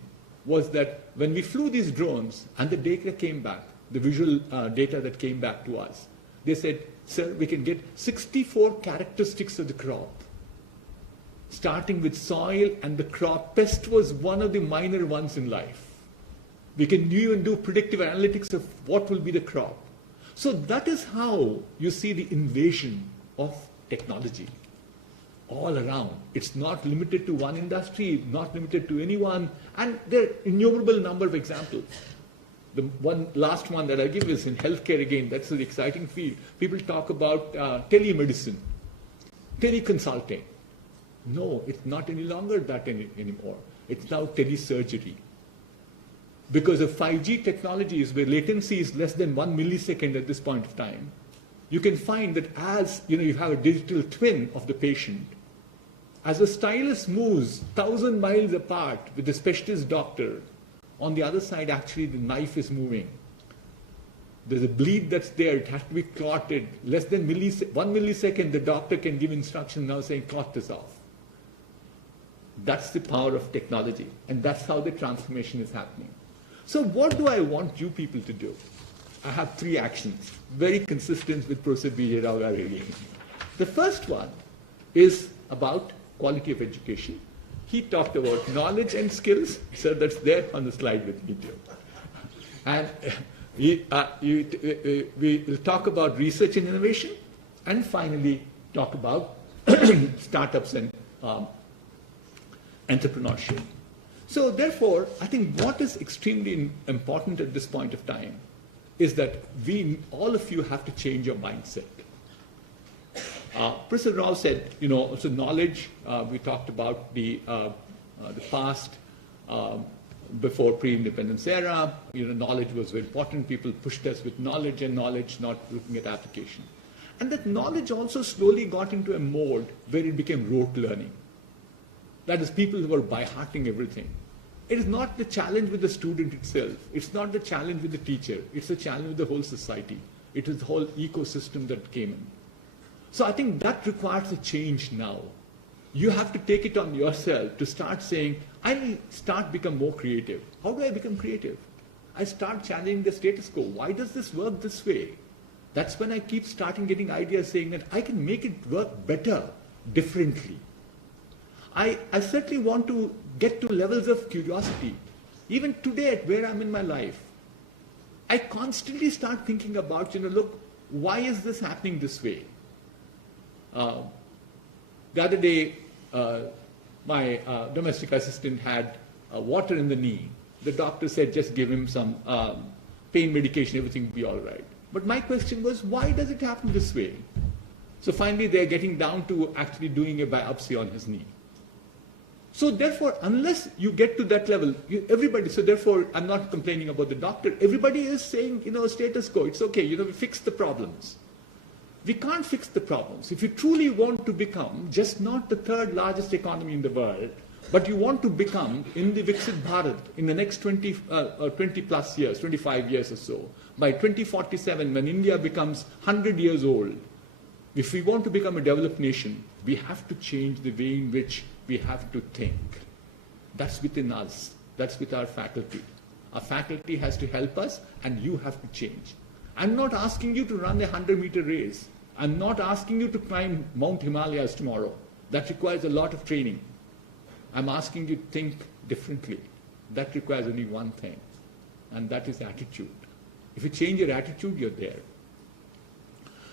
was that when we flew these drones and the data came back, the visual data that came back to us, they said, sir, we can get 64 characteristics of the crop, starting with soil and the crop. Pest was one of the minor ones in life. We can even do predictive analytics of what will be the crop. So that is how you see the invasion of technology all around. It's not limited to one industry, not limited to anyone, and there are innumerable number of examples. The last one that I give is in healthcare again. That's an exciting field. People talk about telemedicine, teleconsulting. No, it's not any longer that anymore. It's now telesurgery. Because of 5G technologies where latency is less than 1 millisecond at this point of time, you can find that as you have a digital twin of the patient, as the stylus moves 1,000 miles apart with the specialist doctor, on the other side actually the knife is moving. There's a bleed that's there, it has to be clotted. Less than 1 millisecond, the doctor can give instruction now saying clot this off. That's the power of technology, and that's how the transformation is happening. So what do I want you people to do? I have 3 actions, very consistent with Professor BVR Reddy. The first one is about quality of education. He talked about knowledge and skills, so that's there on the slide with me too. And we will talk about research and innovation, and finally talk about startups and entrepreneurship. So therefore, I think what is extremely important at this point of time is that all of you have to change your mindset. Professor Rao said, so knowledge, we talked about the past, before pre-independence era, knowledge was very important. People pushed us with knowledge, not looking at application. And that knowledge also slowly got into a mode where it became rote learning. That is, people who were by-hearting everything. It is not the challenge with the student itself. It's not the challenge with the teacher. It's the challenge with the whole society. It is the whole ecosystem that came in. So I think that requires a change now. you have to take it on yourself to start saying, I will start become more creative. How do I become creative? I start challenging the status quo. Why does this work this way? That's when I keep starting getting ideas saying that I can make it work better, differently. I certainly want to get to levels of curiosity. Even today, at where I'm in my life, I constantly start thinking about, look, why is this happening this way? The other day, my domestic assistant had water in the knee. The doctor said, just give him some pain medication, everything will be all right. But my question was, why does it happen this way? So finally, they're getting down to actually doing a biopsy on his knee. So therefore, unless you get to that level, everybody, so therefore, I'm not complaining about the doctor. Everybody is saying, status quo, it's okay, we fix the problems. We can't fix the problems. If you truly want to become just not the third largest economy in the world, but you want to become in the Viksit Bharat in the next 20 plus years, 25 years or so, by 2047, when India becomes 100 years old, if we want to become a developed nation, we have to change the way in which we have to think. That's within us. That's with our faculty. Our faculty has to help us, and you have to change. I'm not asking you to run a 100-meter race. I'm not asking you to climb Mount Himalayas tomorrow. That requires a lot of training. I'm asking you to think differently. That requires only one thing, and that is attitude. If you change your attitude, you're there.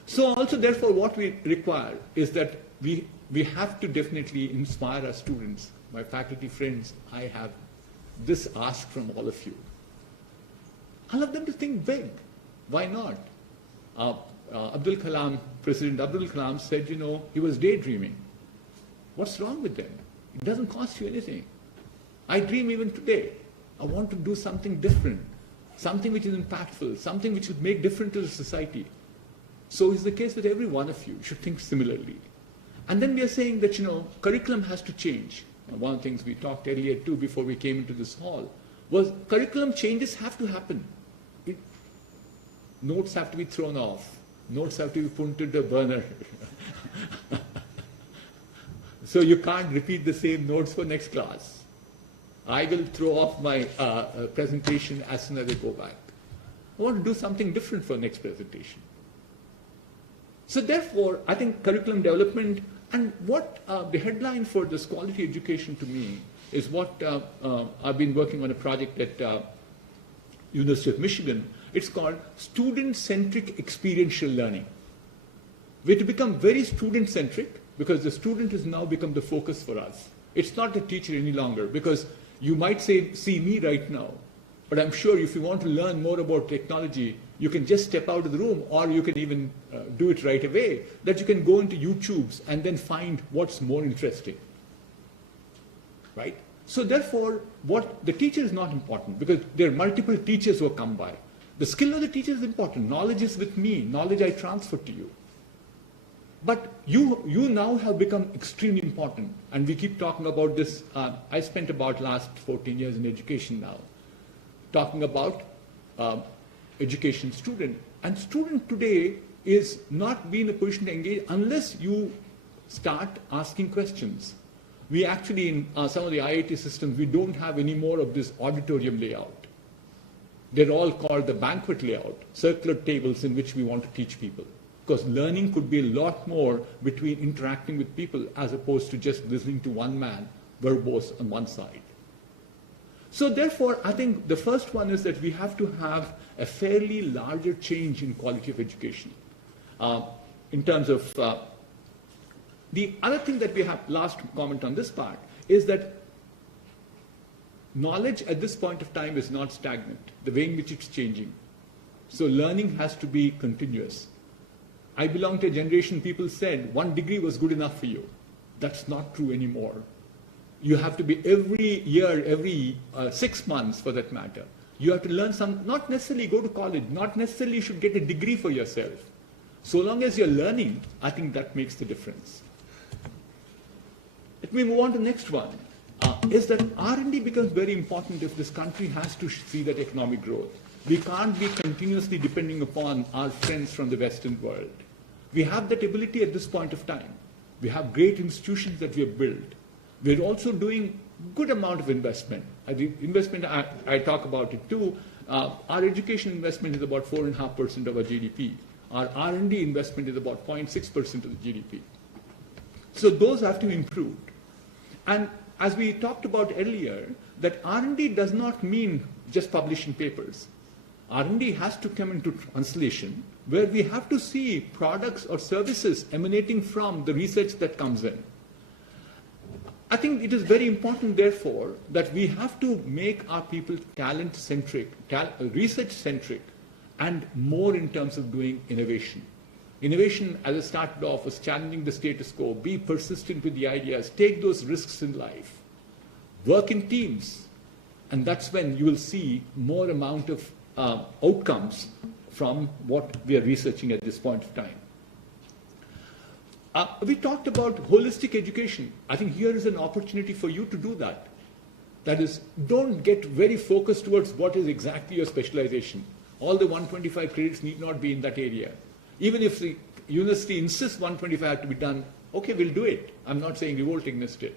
So also, therefore, what we require is that we have to definitely inspire our students. My faculty friends, I have this ask from all of you. Allow them to think big. Why not? President Abdul Kalam said, he was daydreaming. What's wrong with them? It doesn't cost you anything. I dream even today. I want to do something different, something which is impactful, something which would make difference to the society. So is the case with every one of you. You should think similarly. And then we are saying that, curriculum has to change. And one of the things we talked earlier too, before we came into this hall, was curriculum changes have to happen. Notes have to be thrown off. Notes have to be put into the burner. So you can't repeat the same notes for next class. I will throw off my presentation as soon as I go back. I want to do something different for next presentation. So therefore, I think curriculum development, and what the headline for this quality education to me is what I've been working on a project at University of Michigan. It's called student-centric experiential learning. We're to become very student-centric because the student has now become the focus for us. It's not the teacher any longer, because you might see me right now, but I'm sure if you want to learn more about technology, you can just step out of the room, or you can even do it right away, that you can go into YouTubes and then find what's more interesting, right? So therefore, what the teacher is not important, because there are multiple teachers who have come by. The skill of the teacher is important. Knowledge is with me. Knowledge I transfer to you. But you now have become extremely important. And we keep talking about this. I spent about last 14 years in education now, talking about education student. And student today is not be in a position to engage unless you start asking questions. We actually, in some of the IIT systems, we don't have any more of this auditorium layout. They're all called the banquet layout, circular tables in which we want to teach people. Because learning could be a lot more between interacting with people as opposed to just listening to one man, verbose on one side. So therefore, I think the first one is that we have to have a fairly larger change in quality of education. In terms of the other thing that we have, last comment on this part, is that knowledge at this point of time is not stagnant, the way in which it's changing. So learning has to be continuous. I belong to a generation people said 1 degree was good enough for you. That's not true anymore. You have to be every year, every 6 months for that matter. You have to learn some, not necessarily go to college, not necessarily you should get a degree for yourself. So long as you're learning, I think that makes the difference. Let me move on to the next one. Is that R&D becomes very important if this country has to see that economic growth. We can't be continuously depending upon our friends from the Western world. We have that ability at this point of time. We have great institutions that we have built. We're also doing good amount of investment. The investment, I talk about it too. Our education investment is about 4.5% of our GDP. Our R&D investment is about 0.6% of the GDP. So those have to be improved. And as we talked about earlier, that R&D does not mean just publishing papers. R&D has to come into translation, where we have to see products or services emanating from the research that comes in. I think it is very important, therefore, that we have to make our people talent-centric, research-centric, and more in terms of doing innovation. Innovation, as I started off, was challenging the status quo, be persistent with the ideas, take those risks in life, work in teams, and that's when you will see more amount of outcomes from what we are researching at this point of time. We talked about holistic education. I think here is an opportunity for you to do that. That is, don't get very focused towards what is exactly your specialization. All the 125 credits need not be in that area. Even if the university insists 125 have to be done, okay, we'll do it. I'm not saying revolt against it.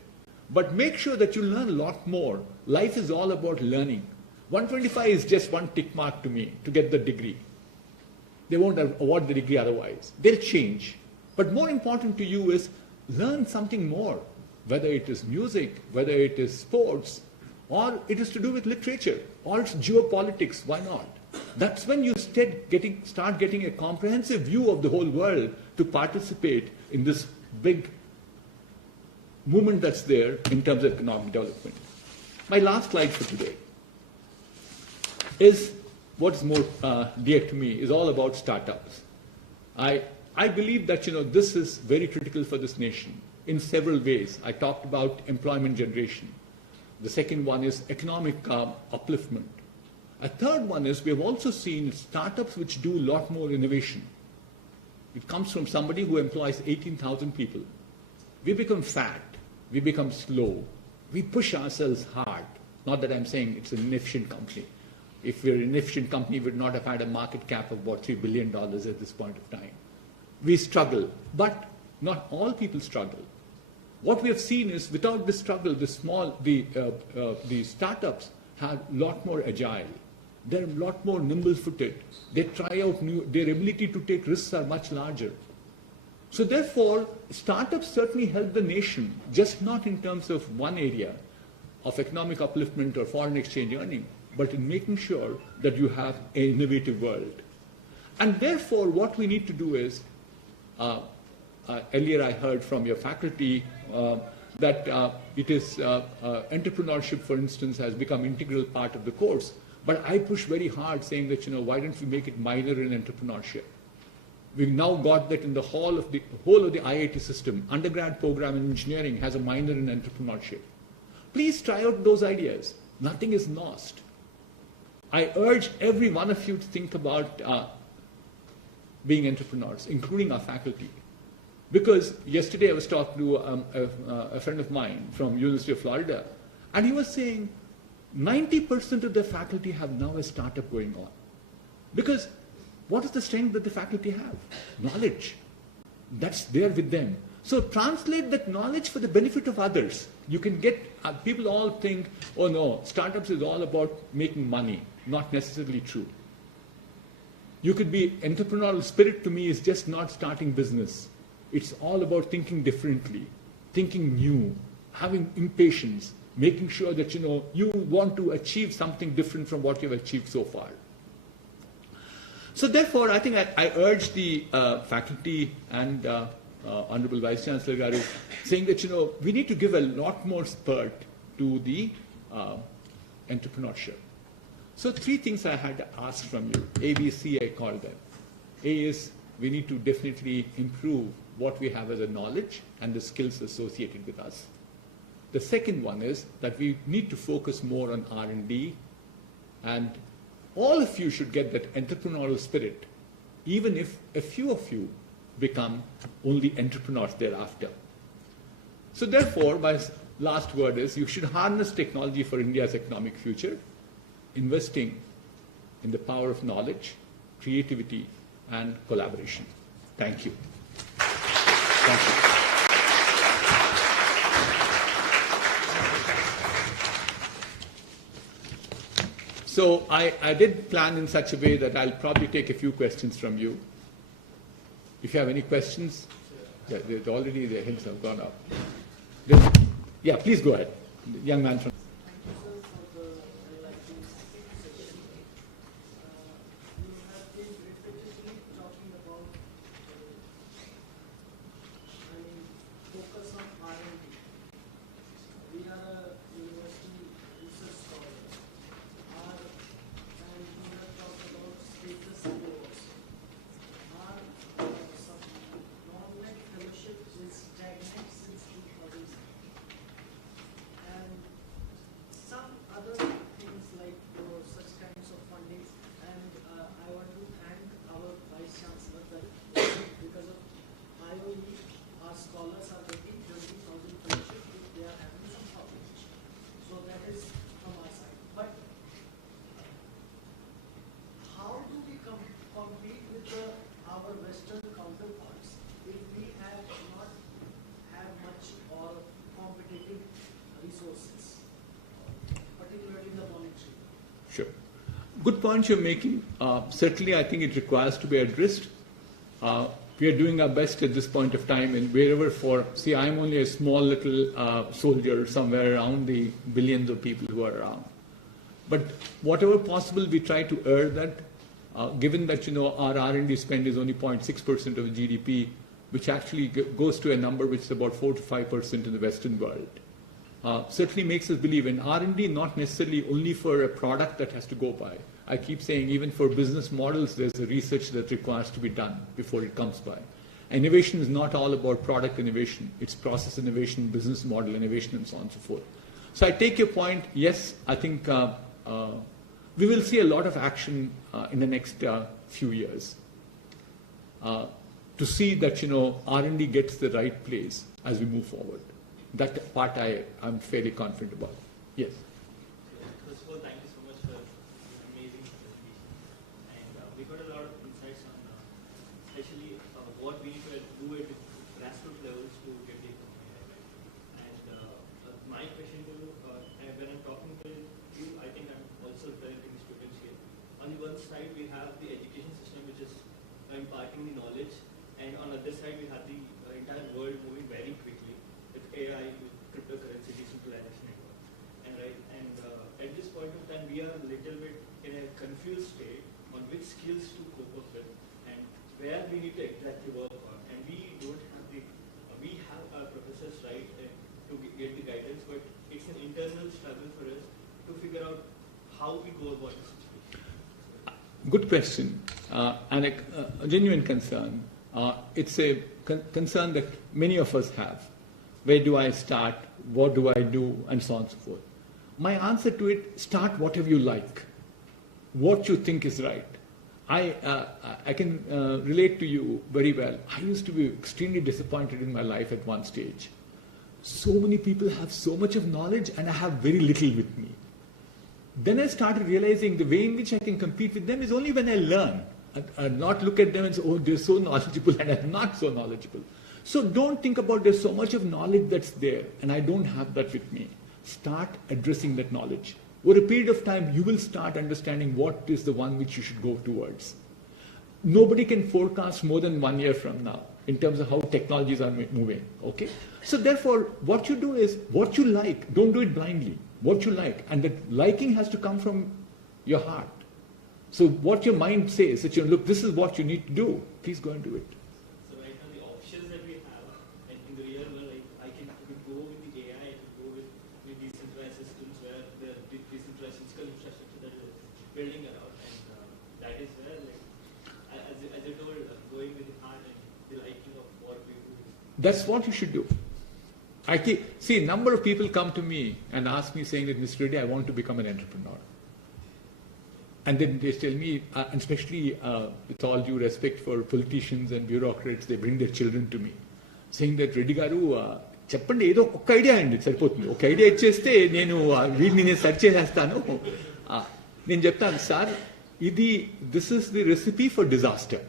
But make sure that you learn a lot more. Life is all about learning. 125 is just one tick mark to me to get the degree. They won't award the degree otherwise. They'll change. But more important to you is learn something more, whether it is music, whether it is sports, or it is to do with literature, or it's geopolitics, why not? That's when you start getting a comprehensive view of the whole world to participate in this big movement that's there in terms of economic development. My last slide for today is what's more dear to me, is all about startups. I believe that this is very critical for this nation in several ways. I talked about employment generation. The second one is economic upliftment. A third one is we have also seen startups which do a lot more innovation. It comes from somebody who employs 18,000 people. We become fat. We become slow. We push ourselves hard. Not that I'm saying it's an inefficient company. If we're an inefficient company, we would not have had a market cap of about $3 billion at this point of time. We struggle, but not all people struggle. What we have seen is without this struggle, the startups are a lot more agile. They're a lot more nimble-footed. They try out their ability to take risks are much larger. So therefore, startups certainly help the nation, just not in terms of one area of economic upliftment or foreign exchange earning, but in making sure that you have an innovative world. And therefore, what we need to do is, earlier I heard from your faculty that it is entrepreneurship, for instance, has become integral part of the course. But I push very hard saying that, why don't we make it minor in entrepreneurship? We've now got that in the whole of the IIT system. Undergrad program in engineering has a minor in entrepreneurship. Please try out those ideas. Nothing is lost. I urge every one of you to think about being entrepreneurs, including our faculty. Because yesterday I was talking to a friend of mine from University of Florida, and he was saying 90% of the faculty have now a startup going on. Because what is the strength that the faculty have? Knowledge. That's there with them. So translate that knowledge for the benefit of others. You can get, people all think, oh no, startups is all about making money. Not necessarily true. You could be, entrepreneurial spirit to me is just not starting business. It's all about thinking differently, thinking new, having impatience, making sure that you want to achieve something different from what you've achieved so far. So therefore, I think I urge the faculty and Honorable Vice Chancellor Garu saying that we need to give a lot more spurt to the entrepreneurship. So 3 things I had to ask from you. A, B, C, I call them. A is we need to definitely improve what we have as a knowledge and the skills associated with us. The second one is that we need to focus more on R&D, and all of you should get that entrepreneurial spirit, even if a few of you become only entrepreneurs thereafter. So therefore, my last word is you should harness technology for India's economic future, investing in the power of knowledge, creativity, and collaboration. Thank you. Thank you. So I did plan in such a way that I'll probably take a few questions from you. If you have any questions, already their heads have gone up. Yeah, please go ahead. The young man from. Sure. Good point you're making. Certainly, I think it requires to be addressed. We are doing our best at this point of time, and wherever see, I'm only a small little soldier somewhere around the billions of people who are around. But whatever possible, we try to err that, given that, our R&D spend is only 0.6% of GDP, which actually goes to a number which is about 4 to 5% in the Western world. Certainly makes us believe in R&D, not necessarily only for a product that has to go by. I keep saying even for business models, there's a research that requires to be done before it comes by. Innovation is not all about product innovation. It's process innovation, business model innovation, and so on and so forth. So I take your point. Yes, I think we will see a lot of action in the next few years to see that, R&D gets the right place as we move forward. That part I'm fairly confident about. Yes. First of all, thank you so much for an amazing presentation. And we got a lot of insights on especially what we need to do at grassroots levels to get the economy right. And my question to you, when I'm talking to you, I think I'm also telling the students here. On the one side, we have the education system, which is imparting the knowledge. And on the other side, we have the entire world moving very quickly. AI, with cryptocurrency, decentralization network, and at this point of time, we are a little bit in a confused state on which skills to cope up with and where we need to exactly work on. And we don't have we have our professors to get the guidance, but it's an internal struggle for us to figure out how we go about this situation. Good question, and a genuine concern. It's a concern that many of us have. Where do I start? What do I do? And so on and so forth. My answer to it, start whatever you like. What you think is right. I can relate to you very well. I used to be extremely disappointed in my life at one stage. So many people have so much of knowledge and I have very little with me. Then I started realizing the way in which I can compete with them is only when I learn. And not look at them and say, oh, they're so knowledgeable and I'm not so knowledgeable. So don't think about there's so much of knowledge that's there and I don't have that with me. Start addressing that knowledge. Over a period of time, you will start understanding what is the one which you should go towards. Nobody can forecast more than 1 year from now in terms of how technologies are moving, okay? So therefore, what you do is what you like. Don't do it blindly. What you like. And that liking has to come from your heart. So what your mind says, that look, this is what you need to do. Please go and do it. Building around, and that is where, as you told, going with the heart and the liking of what we do. That's what you should do. See, a number of people come to me and ask me saying that, Mr. Reddy, I want to become an entrepreneur. And then they tell me, and especially with all due respect for politicians and bureaucrats, they bring their children to me, saying that, Reddy garu, చెప్పండి ఏదో ఒక idea అండి సరిపోతుంది ఒక idea ఇచ్చేస్తే నేను వీటిని నేను సెర్చ్ చేసేస్తాను నేను చెప్తాను sir this is the recipe for disaster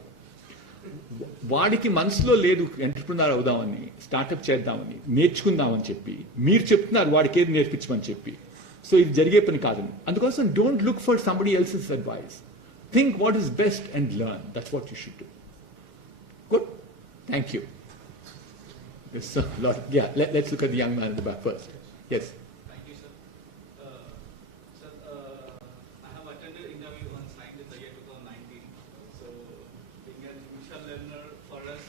వాడికి మనసులో లేదు ఎంటర్ప్రినర్ అవుదామని స్టార్ట్అప్ చేద్దామని నేర్చుకుందామని చెప్పి మీరు చెప్తున్నారు వాడికి ఏది నేర్పించమని చెప్పి So it's జరిగే పని కాదండి. అందుకోసం don't look for somebody else's advice. Think what is best and learn. That's what you should do. Good? Thank you. Yes, a lot. Yeah, let's look at the young man in the back first. Yes. Thank you, sir. Sir, I have attended interview on Cyient in the year 2019. So, being an initial learner for us,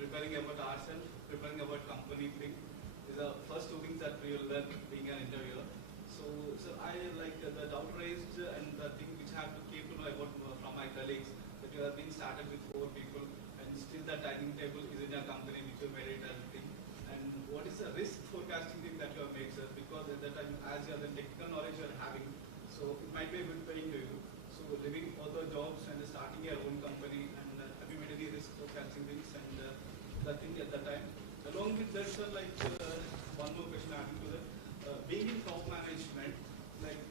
preparing about ourselves, preparing about company thing, is the first two things that we will learn being an interviewer. So, I like the doubt raised and the thing which I have to keep to know about from my colleagues that you have been started with 4 people and still the dining table is in a company which you made it as a thing. And what is the risk forecasting thing that you have made, sir? Because at that time, as you are the technical knowledge you are having, so it might be a good paying to you. So leaving other jobs and starting your own company, and have you made any risk forecasting things and the thing at that time? Along with that, sir, like one more question adding to that, being in top management, like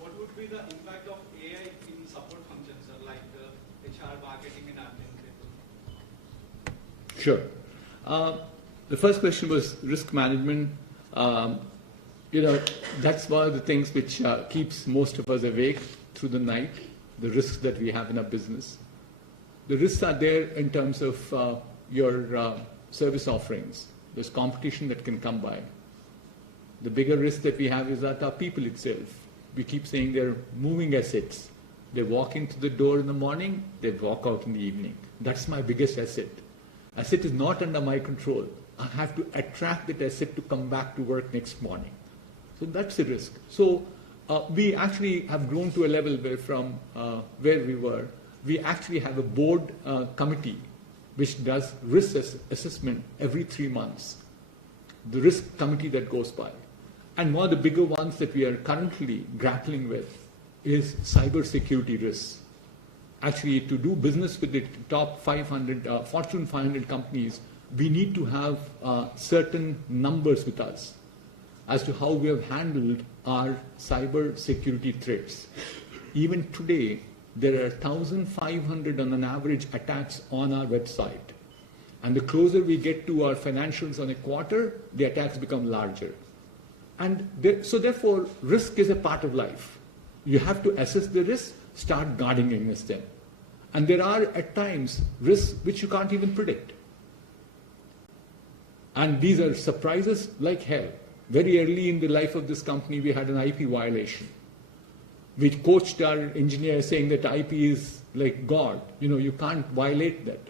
what would be the impact of AI in support functions, sir, like HR, marketing, and admin people? Sure. The first question was risk management. That's one of the things which keeps most of us awake through the night, the risks that we have in our business. The risks are there in terms of your service offerings. There's competition that can come by. The bigger risk that we have is that our people itself. We keep saying they're moving assets. They walk into the door in the morning, they walk out in the evening. That's my biggest asset. Asset is not under my control. I have to attract that asset to come back to work next morning. So that's the risk. So we actually have grown to a level where from where we were, we actually have a board committee which does risk assessment every 3 months. The risk committee that goes by. And one of the bigger ones that we are currently grappling with is cybersecurity risks. Actually, to do business with the top 500, Fortune 500 companies, we need to have certain numbers with us as to how we have handled our cyber security threats. Even today, there are 1,500 on an average attacks on our website. And the closer we get to our financials on a quarter, the attacks become larger. And so therefore, risk is a part of life. You have to assess the risk, start guarding against them. And there are at times risks which you can't even predict. And these are surprises like hell. Very early in the life of this company, we had an IP violation. We coached our engineers saying that IP is like God. You can't violate that.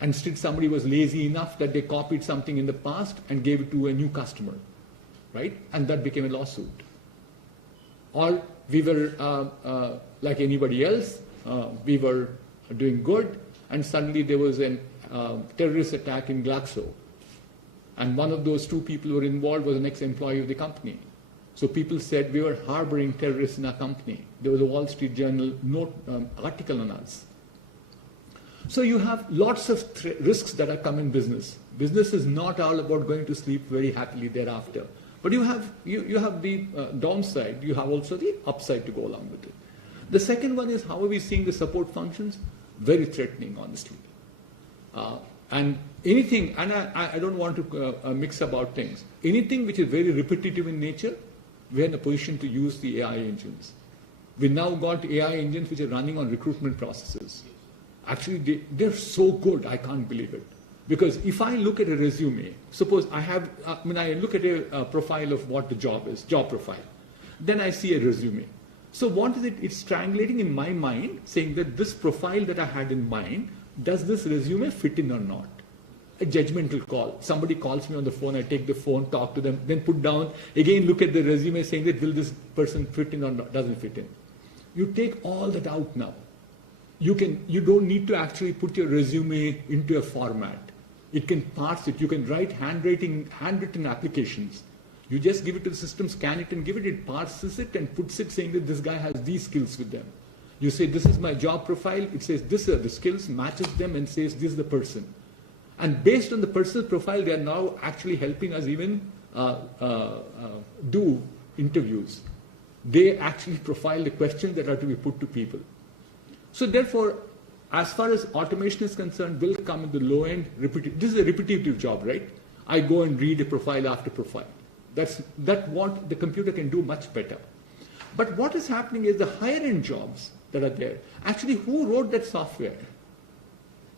And still somebody was lazy enough that they copied something in the past and gave it to a new customer, right? And that became a lawsuit. Or we were like anybody else, we were doing good, and suddenly there was a terrorist attack in Glaxo. And one of those 2 people who were involved was an ex-employee of the company. So people said we were harboring terrorists in our company. There was a Wall Street Journal article on us. So you have lots of risks that are come in business. Business is not all about going to sleep very happily thereafter. But you have the downside. You have also the upside to go along with it. The second one is how are we seeing the support functions? Very threatening, honestly. And anything, and I don't want to mix about things. Anything which is very repetitive in nature, we're in a position to use the AI engines. We now got AI engines which are running on recruitment processes. Actually, they're so good, I can't believe it. Because if I look at a resume, suppose I look at a profile of what the job is, job profile, then I see a resume. So what is it? It's triangulating in my mind, saying that this profile that I had in mind, does this resume fit in or not? A judgmental call. Somebody calls me on the phone, I take the phone, talk to them, then put down, again look at the resume saying that will this person fit in or not, doesn't fit in. You take all that out now. You don't need to actually put your resume into a format. It can parse it. You can write handwritten applications. You just give it to the system, scan it and give it, it parses it and puts it saying that this guy has these skills with them. You say, this is my job profile. It says, these are the skills, matches them and says, this is the person. And based on the personal profile, they are now actually helping us even do interviews. They actually profile the questions that are to be put to people. So therefore, as far as automation is concerned, will come in the low end. This is a repetitive job, right? I go and read a profile after profile. That what the computer can do much better. But what is happening is the higher end jobs that are there, actually who wrote that software?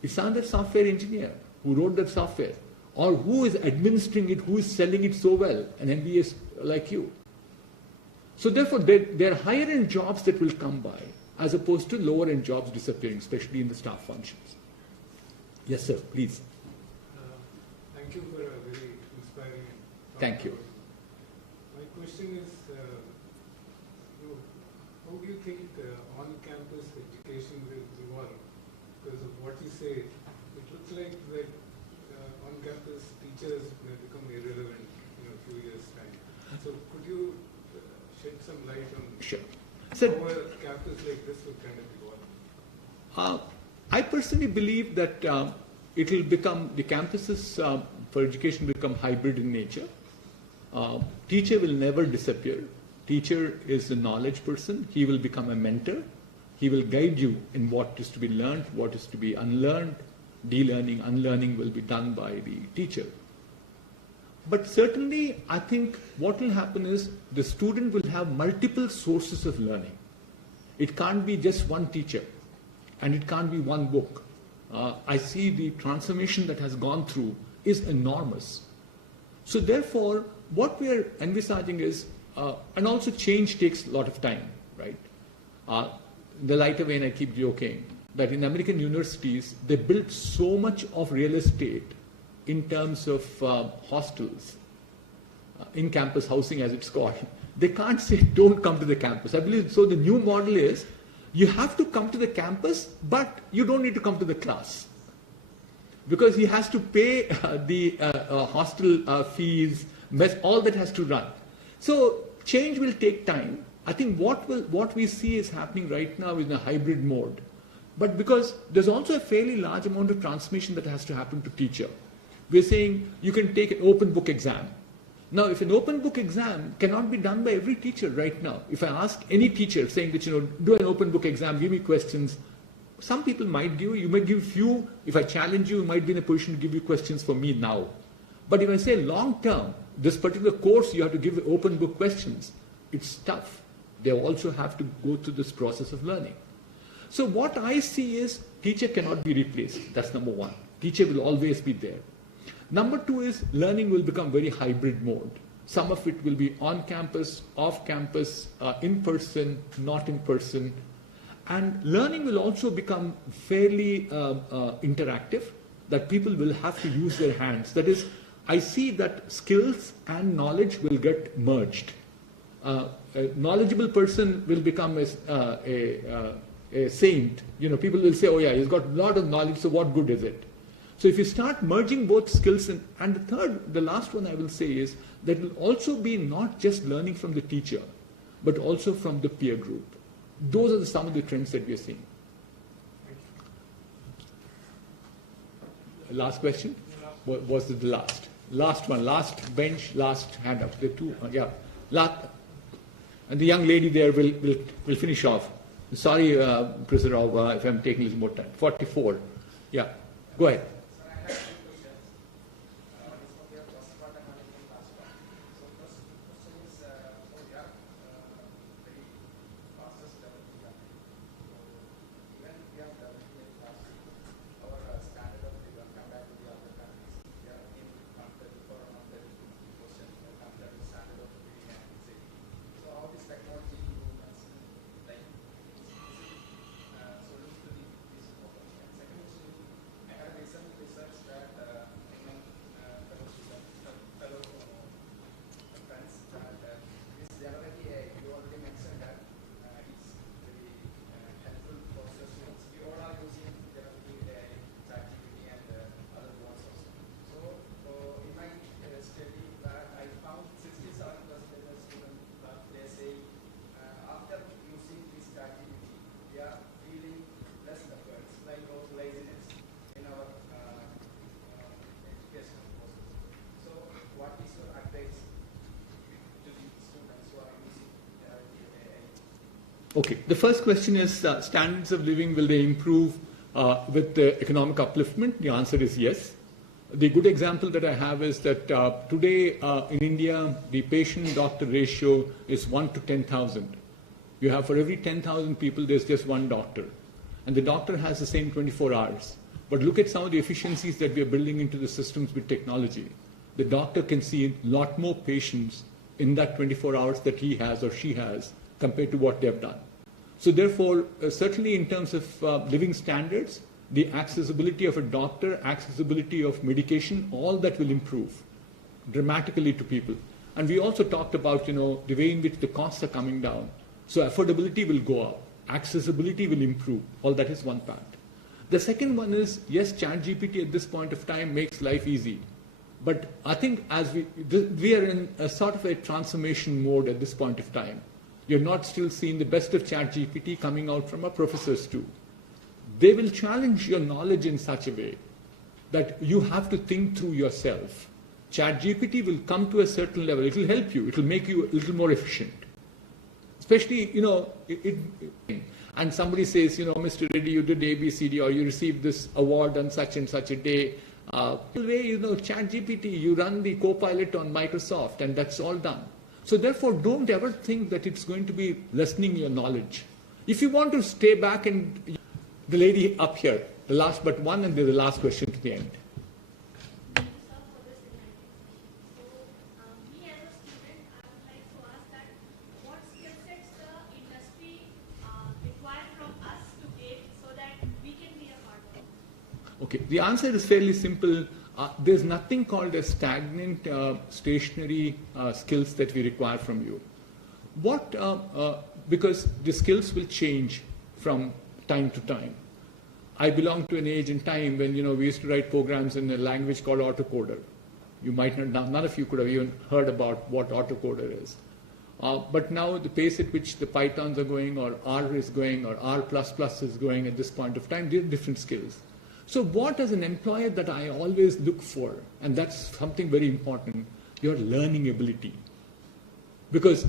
It's not that software engineer who wrote that software, or who is administering it, who is selling it so well, an MBA like you. So therefore, there are higher end jobs that will come by, as opposed to lower end jobs disappearing, especially in the staff functions. Yes, sir, please. Thank you for a very inspiring and Thank you. My question is, how do you think on-campus education will evolve? Because of what you say, it looks like that on-campus teachers may become irrelevant in a few years' time. So could you shed some light on Sure. how a campus like this will kind of evolve? I personally believe that it will become, the campuses for education will become hybrid in nature. Teacher will never disappear. Teacher is a knowledge person. He will become a mentor. He will guide you in what is to be learned, what is to be unlearned. De-learning, unlearning will be done by the teacher. But certainly, I think what will happen is the student will have multiple sources of learning. It can't be just one teacher, and it can't be one book. I see the transformation that has gone through is enormous. So therefore, what we are envisaging is, and also change takes a lot of time, right? The lighter vein, I keep joking, that in American universities, they built so much of real estate in terms of hostels, in-campus housing as it's called. They can't say, don't come to the campus. I believe, so the new model is, you have to come to the campus, but you don't need to come to the class. Because he has to pay the hostel fees, mess, all that has to run. So change will take time. I think what we see is happening right now is in a hybrid mode. But because there's also a fairly large amount of transformation that has to happen to teacher. We're saying you can take an open book exam. Now, if an open book exam cannot be done by every teacher right now, if I ask any teacher saying that, do an open book exam, give me questions, some people might give, you might give few. If I challenge you might be in a position to give you questions for me now. But if I say long term, this particular course you have to give open book questions, it's tough. They also have to go through this process of learning. So what I see is teacher cannot be replaced. That's number one. Teacher will always be there. Number two is learning will become very hybrid mode. Some of it will be on campus, off campus, in person, not in person. And learning will also become fairly interactive, that people will have to use their hands. That is, I see that skills and knowledge will get merged. A knowledgeable person will become a saint. People will say, oh yeah, he's got a lot of knowledge, so what good is it? So if you start merging both skills, and the last one I will say is that it will also be not just learning from the teacher, but also from the peer group. Those are some of the trends that we are seeing. Last question? Was it the last? Last one, last bench, last hand up. There are two, yeah. Last, and the young lady there will finish off. Sorry, Professor Rao, if I'm taking a little more time. 44. Yeah, go ahead. Okay, the first question is standards of living, will they improve with the economic upliftment? The answer is yes. The good example that I have is that today in India, the patient-doctor ratio is 1 to 10,000. You have for every 10,000 people, there's just one doctor. And the doctor has the same 24 hours. But look at some of the efficiencies that we are building into the systems with technology. The doctor can see a lot more patients in that 24 hours that he has or she has compared to what they have done. So therefore, certainly in terms of living standards, the accessibility of a doctor, accessibility of medication, all that will improve dramatically to people. And we also talked about, the way in which the costs are coming down. So affordability will go up, accessibility will improve. All that is one part. The second one is, yes, ChatGPT at this point of time makes life easy. But I think as we are in a sort of a transformation mode at this point of time. You're not still seeing the best of ChatGPT coming out from our professors too. They will challenge your knowledge in such a way that you have to think through yourself. ChatGPT will come to a certain level. It will help you. It will make you a little more efficient. Especially, and somebody says, Mr. Reddy, you did ABCD or you received this award on such and such a day. The way, ChatGPT, you run the Copilot on Microsoft and that's all done. So therefore, don't ever think that it's going to be lessening your knowledge. If you want to stay back and the lady up here, the last but one, and then the last question to the end. Thank you, sir, for this enlightening session. So, me as a student, I would like to ask that what skill sets the industry require from us to get so that we can be a part of it? Okay, the answer is fairly simple. There's nothing called a stagnant, stationary skills that we require from you. Because the skills will change from time to time. I belong to an age and time when we used to write programs in a language called autocoder. You might not, none of you could have even heard about what autocoder is. But now the pace at which the Pythons are going, or R is going, or R++ is going at this point of time, they're different skills. So what as an employer that I always look for, and that's something very important, your learning ability. Because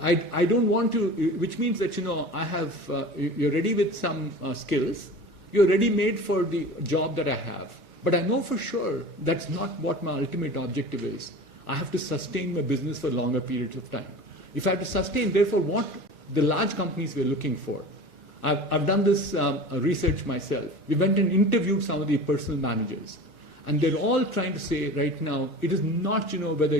I don't want to, which means that, I have, you're ready with some skills, you're ready made for the job that I have. But I know for sure that's not what my ultimate objective is. I have to sustain my business for longer periods of time. If I have to sustain, therefore, what the large companies were looking for. I've done this research myself. We went and interviewed some of the personal managers. And they're all trying to say right now, it is not, whether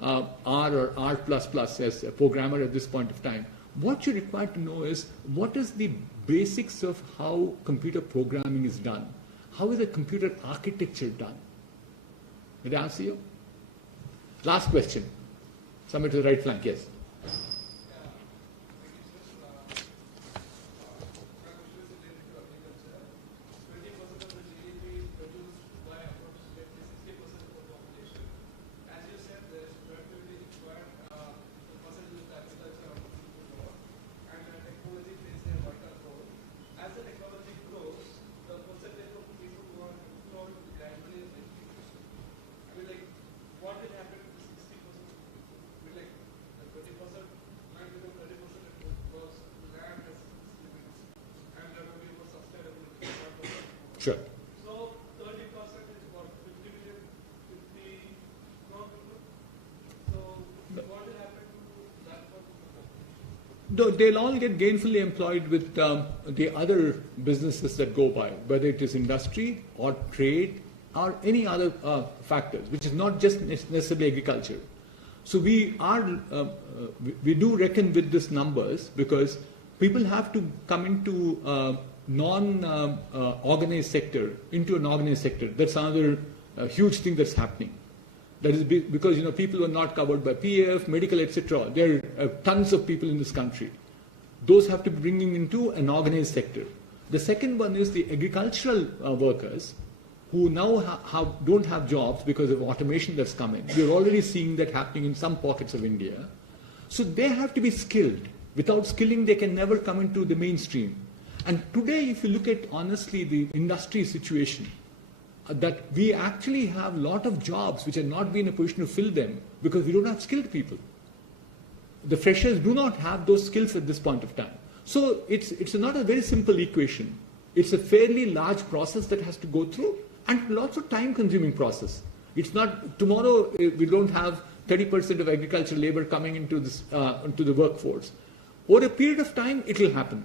R or R++ as a programmer at this point of time. What you're required to know is, what is the basics of how computer programming is done? How is a computer architecture done? Did I answer you? Last question. Somebody to the right flank, yes. Sure. So 30% is what, 50 million, 50 crore people. So what will happen to that part? They'll all get gainfully employed with the other businesses that go by, whether it is industry or trade or any other factors, which is not just necessarily agriculture. So we do reckon with these numbers because people have to come into non-organized sector into an organized sector. That's another huge thing that's happening. That is because people are not covered by PF, medical, etc. There are tons of people in this country. Those have to be bringing into an organized sector. The second one is the agricultural workers who now don't have jobs because of automation that's coming. We're already seeing that happening in some pockets of India. So they have to be skilled. Without skilling, they can never come into the mainstream. And today, if you look at, honestly, the industry situation, that we actually have a lot of jobs which are not being in a position to fill them because we don't have skilled people. The freshers do not have those skills at this point of time. So it's not a very simple equation. It's a fairly large process that has to go through, and lots of time-consuming process. It's not tomorrow we don't have 30% of agricultural labor coming into the workforce. Over a period of time, it will happen.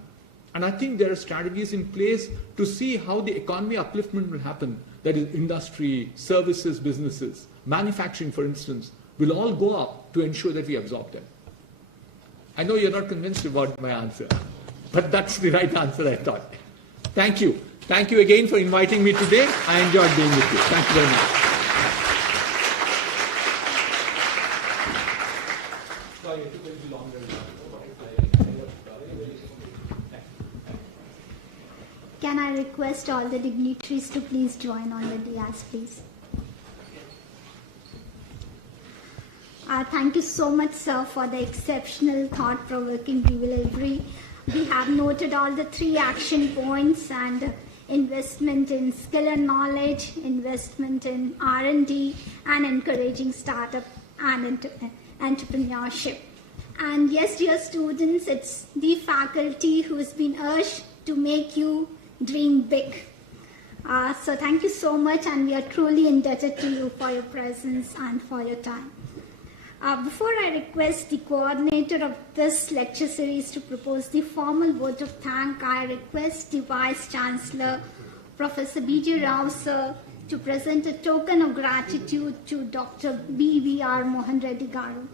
And I think there are strategies in place to see how the economy upliftment will happen. That is, industry, services, businesses, manufacturing, for instance, will all go up to ensure that we absorb them. I know you're not convinced about my answer, but that's the right answer, I thought. Thank you. Thank you again for inviting me today. I enjoyed being with you. Thank you very much. Sorry, it took a little longer. Can I request all the dignitaries to please join on the dais, please? Thank you so much, sir, for the exceptional, thought-provoking delivery. We have noted all the 3 action points and investment in skill and knowledge, investment in R&D, and encouraging startup and entrepreneurship. And yes, dear students, it's the faculty who has been urged to make you dream big. So thank you so much, and we are truly indebted to you for your presence and for your time. Before I request the coordinator of this lecture series to propose the formal vote of thanks, I request the Vice Chancellor, Professor B.J. Rao, sir, to present a token of gratitude to Dr. BVR Mohan Reddy Garu.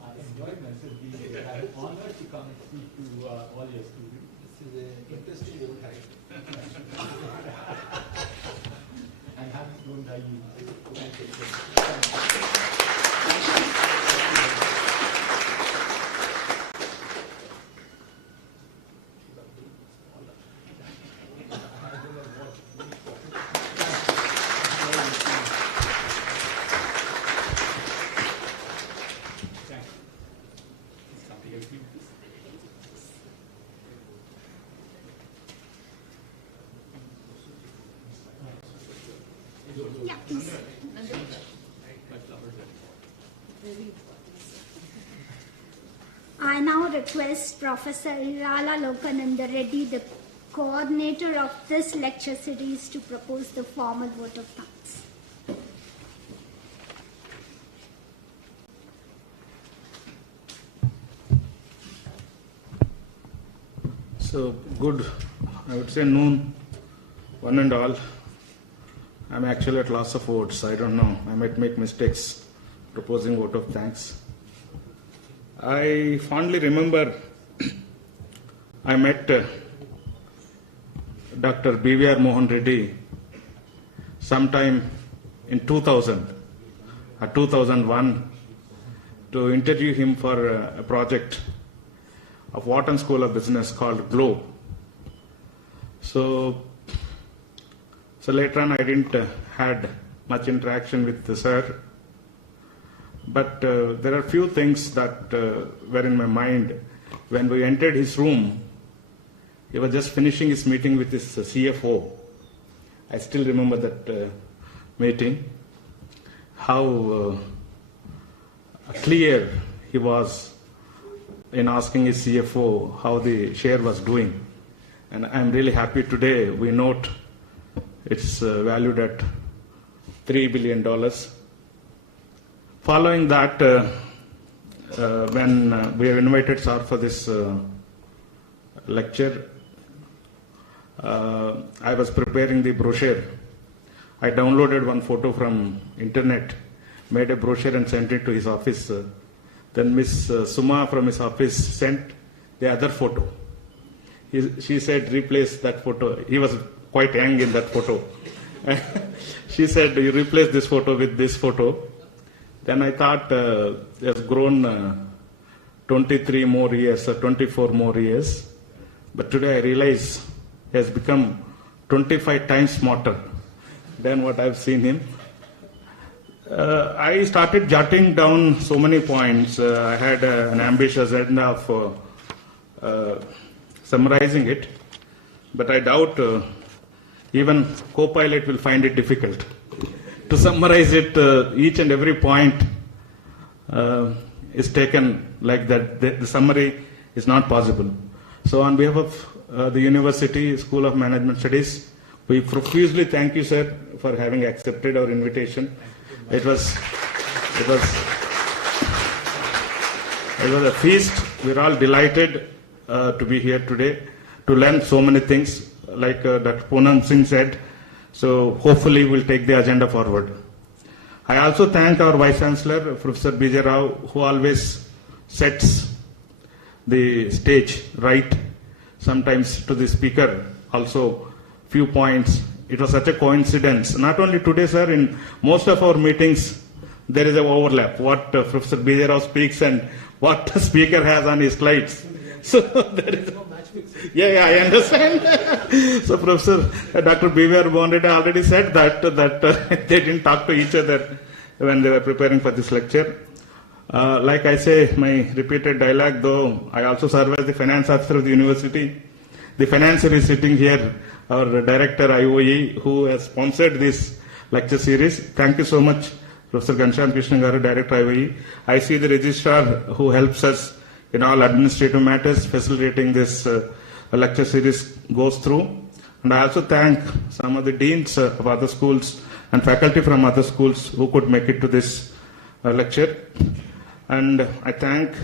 I enjoyed myself being here. I'm honored to come and speak to all your students. This is an interesting old time. I'm happy to know that you. Thank you. Yeah, please. I now request Professor Irala Lokananda Reddy, the coordinator of this lecture series, to propose the formal vote of thanks. So good, I would say noon, one and all. I'm actually at loss of words. I don't know. I might make mistakes proposing vote of thanks. I fondly remember I met Dr. BVR Mohan Reddy sometime in 2000 or 2001 to interview him for a project of Wharton School of Business called Globe. So later on I didn't had much interaction with the sir, but there are few things that were in my mind. When we entered his room, he was just finishing his meeting with his CFO. I still remember that meeting, how clear he was in asking his CFO how the share was doing. And I'm really happy today we note it's valued at $3 billion. Following that, when we have invited sir for this lecture, I was preparing the brochure. I downloaded one photo from internet, made a brochure and sent it to his office. Then Miss Suma from his office sent the other photo. She said, replace that photo. He was quite young in that photo. She said, you replace this photo with this photo. Then I thought he has grown 23 more years or 24 more years. But today I realize he has become 25 times smarter than what I've seen him. I started jotting down so many points. I had an ambitious agenda of summarizing it, but I doubt even Copilot will find it difficult to summarize it, each and every point. is taken like that. The summary is not possible. So on behalf of the University School of Management Studies, we profusely thank you, sir, for having accepted our invitation. It was a feast. We're all delighted to be here today to learn so many things, like Dr. Poonam Singh said. So hopefully we'll take the agenda forward. I also thank our Vice Chancellor, Professor B.J. Rao, who always sets the stage right, sometimes to the speaker also few points. It was such a coincidence. Not only today, sir, in most of our meetings, there is an overlap. What Professor B.J. Rao speaks and what the speaker has on his slides. So there is yeah, I understand. So Professor Dr. BVR Mohan Reddy already said that they didn't talk to each other when they were preparing for this lecture. Like I say, my repeated dialogue, though, I also serve as the finance officer of the university. The financier is sitting here, our director IOE, who has sponsored this lecture series. Thank you so much, Professor Ghanshyam Krishna Garu, director IOE. I see the registrar who helps us in all administrative matters, facilitating this lecture series goes through. And I also thank some of the deans of other schools and faculty from other schools who could make it to this lecture. And I thank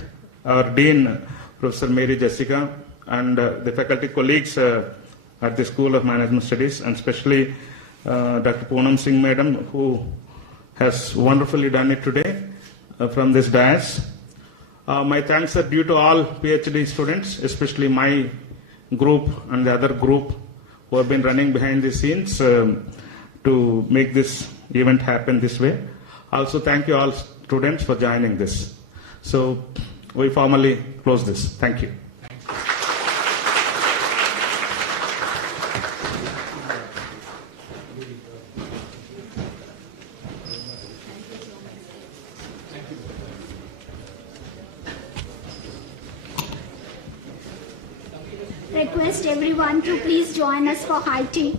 our dean, Professor Mary Jessica, and the faculty colleagues at the School of Management Studies, and especially Dr. Poonam Singh Madam, who has wonderfully done it today from this dais. My thanks are due to all PhD students, especially my group and the other group who have been running behind the scenes to make this event happen this way. Also, thank you all students for joining this. So, we formally close this. Thank you. Request everyone to please join us for high tea.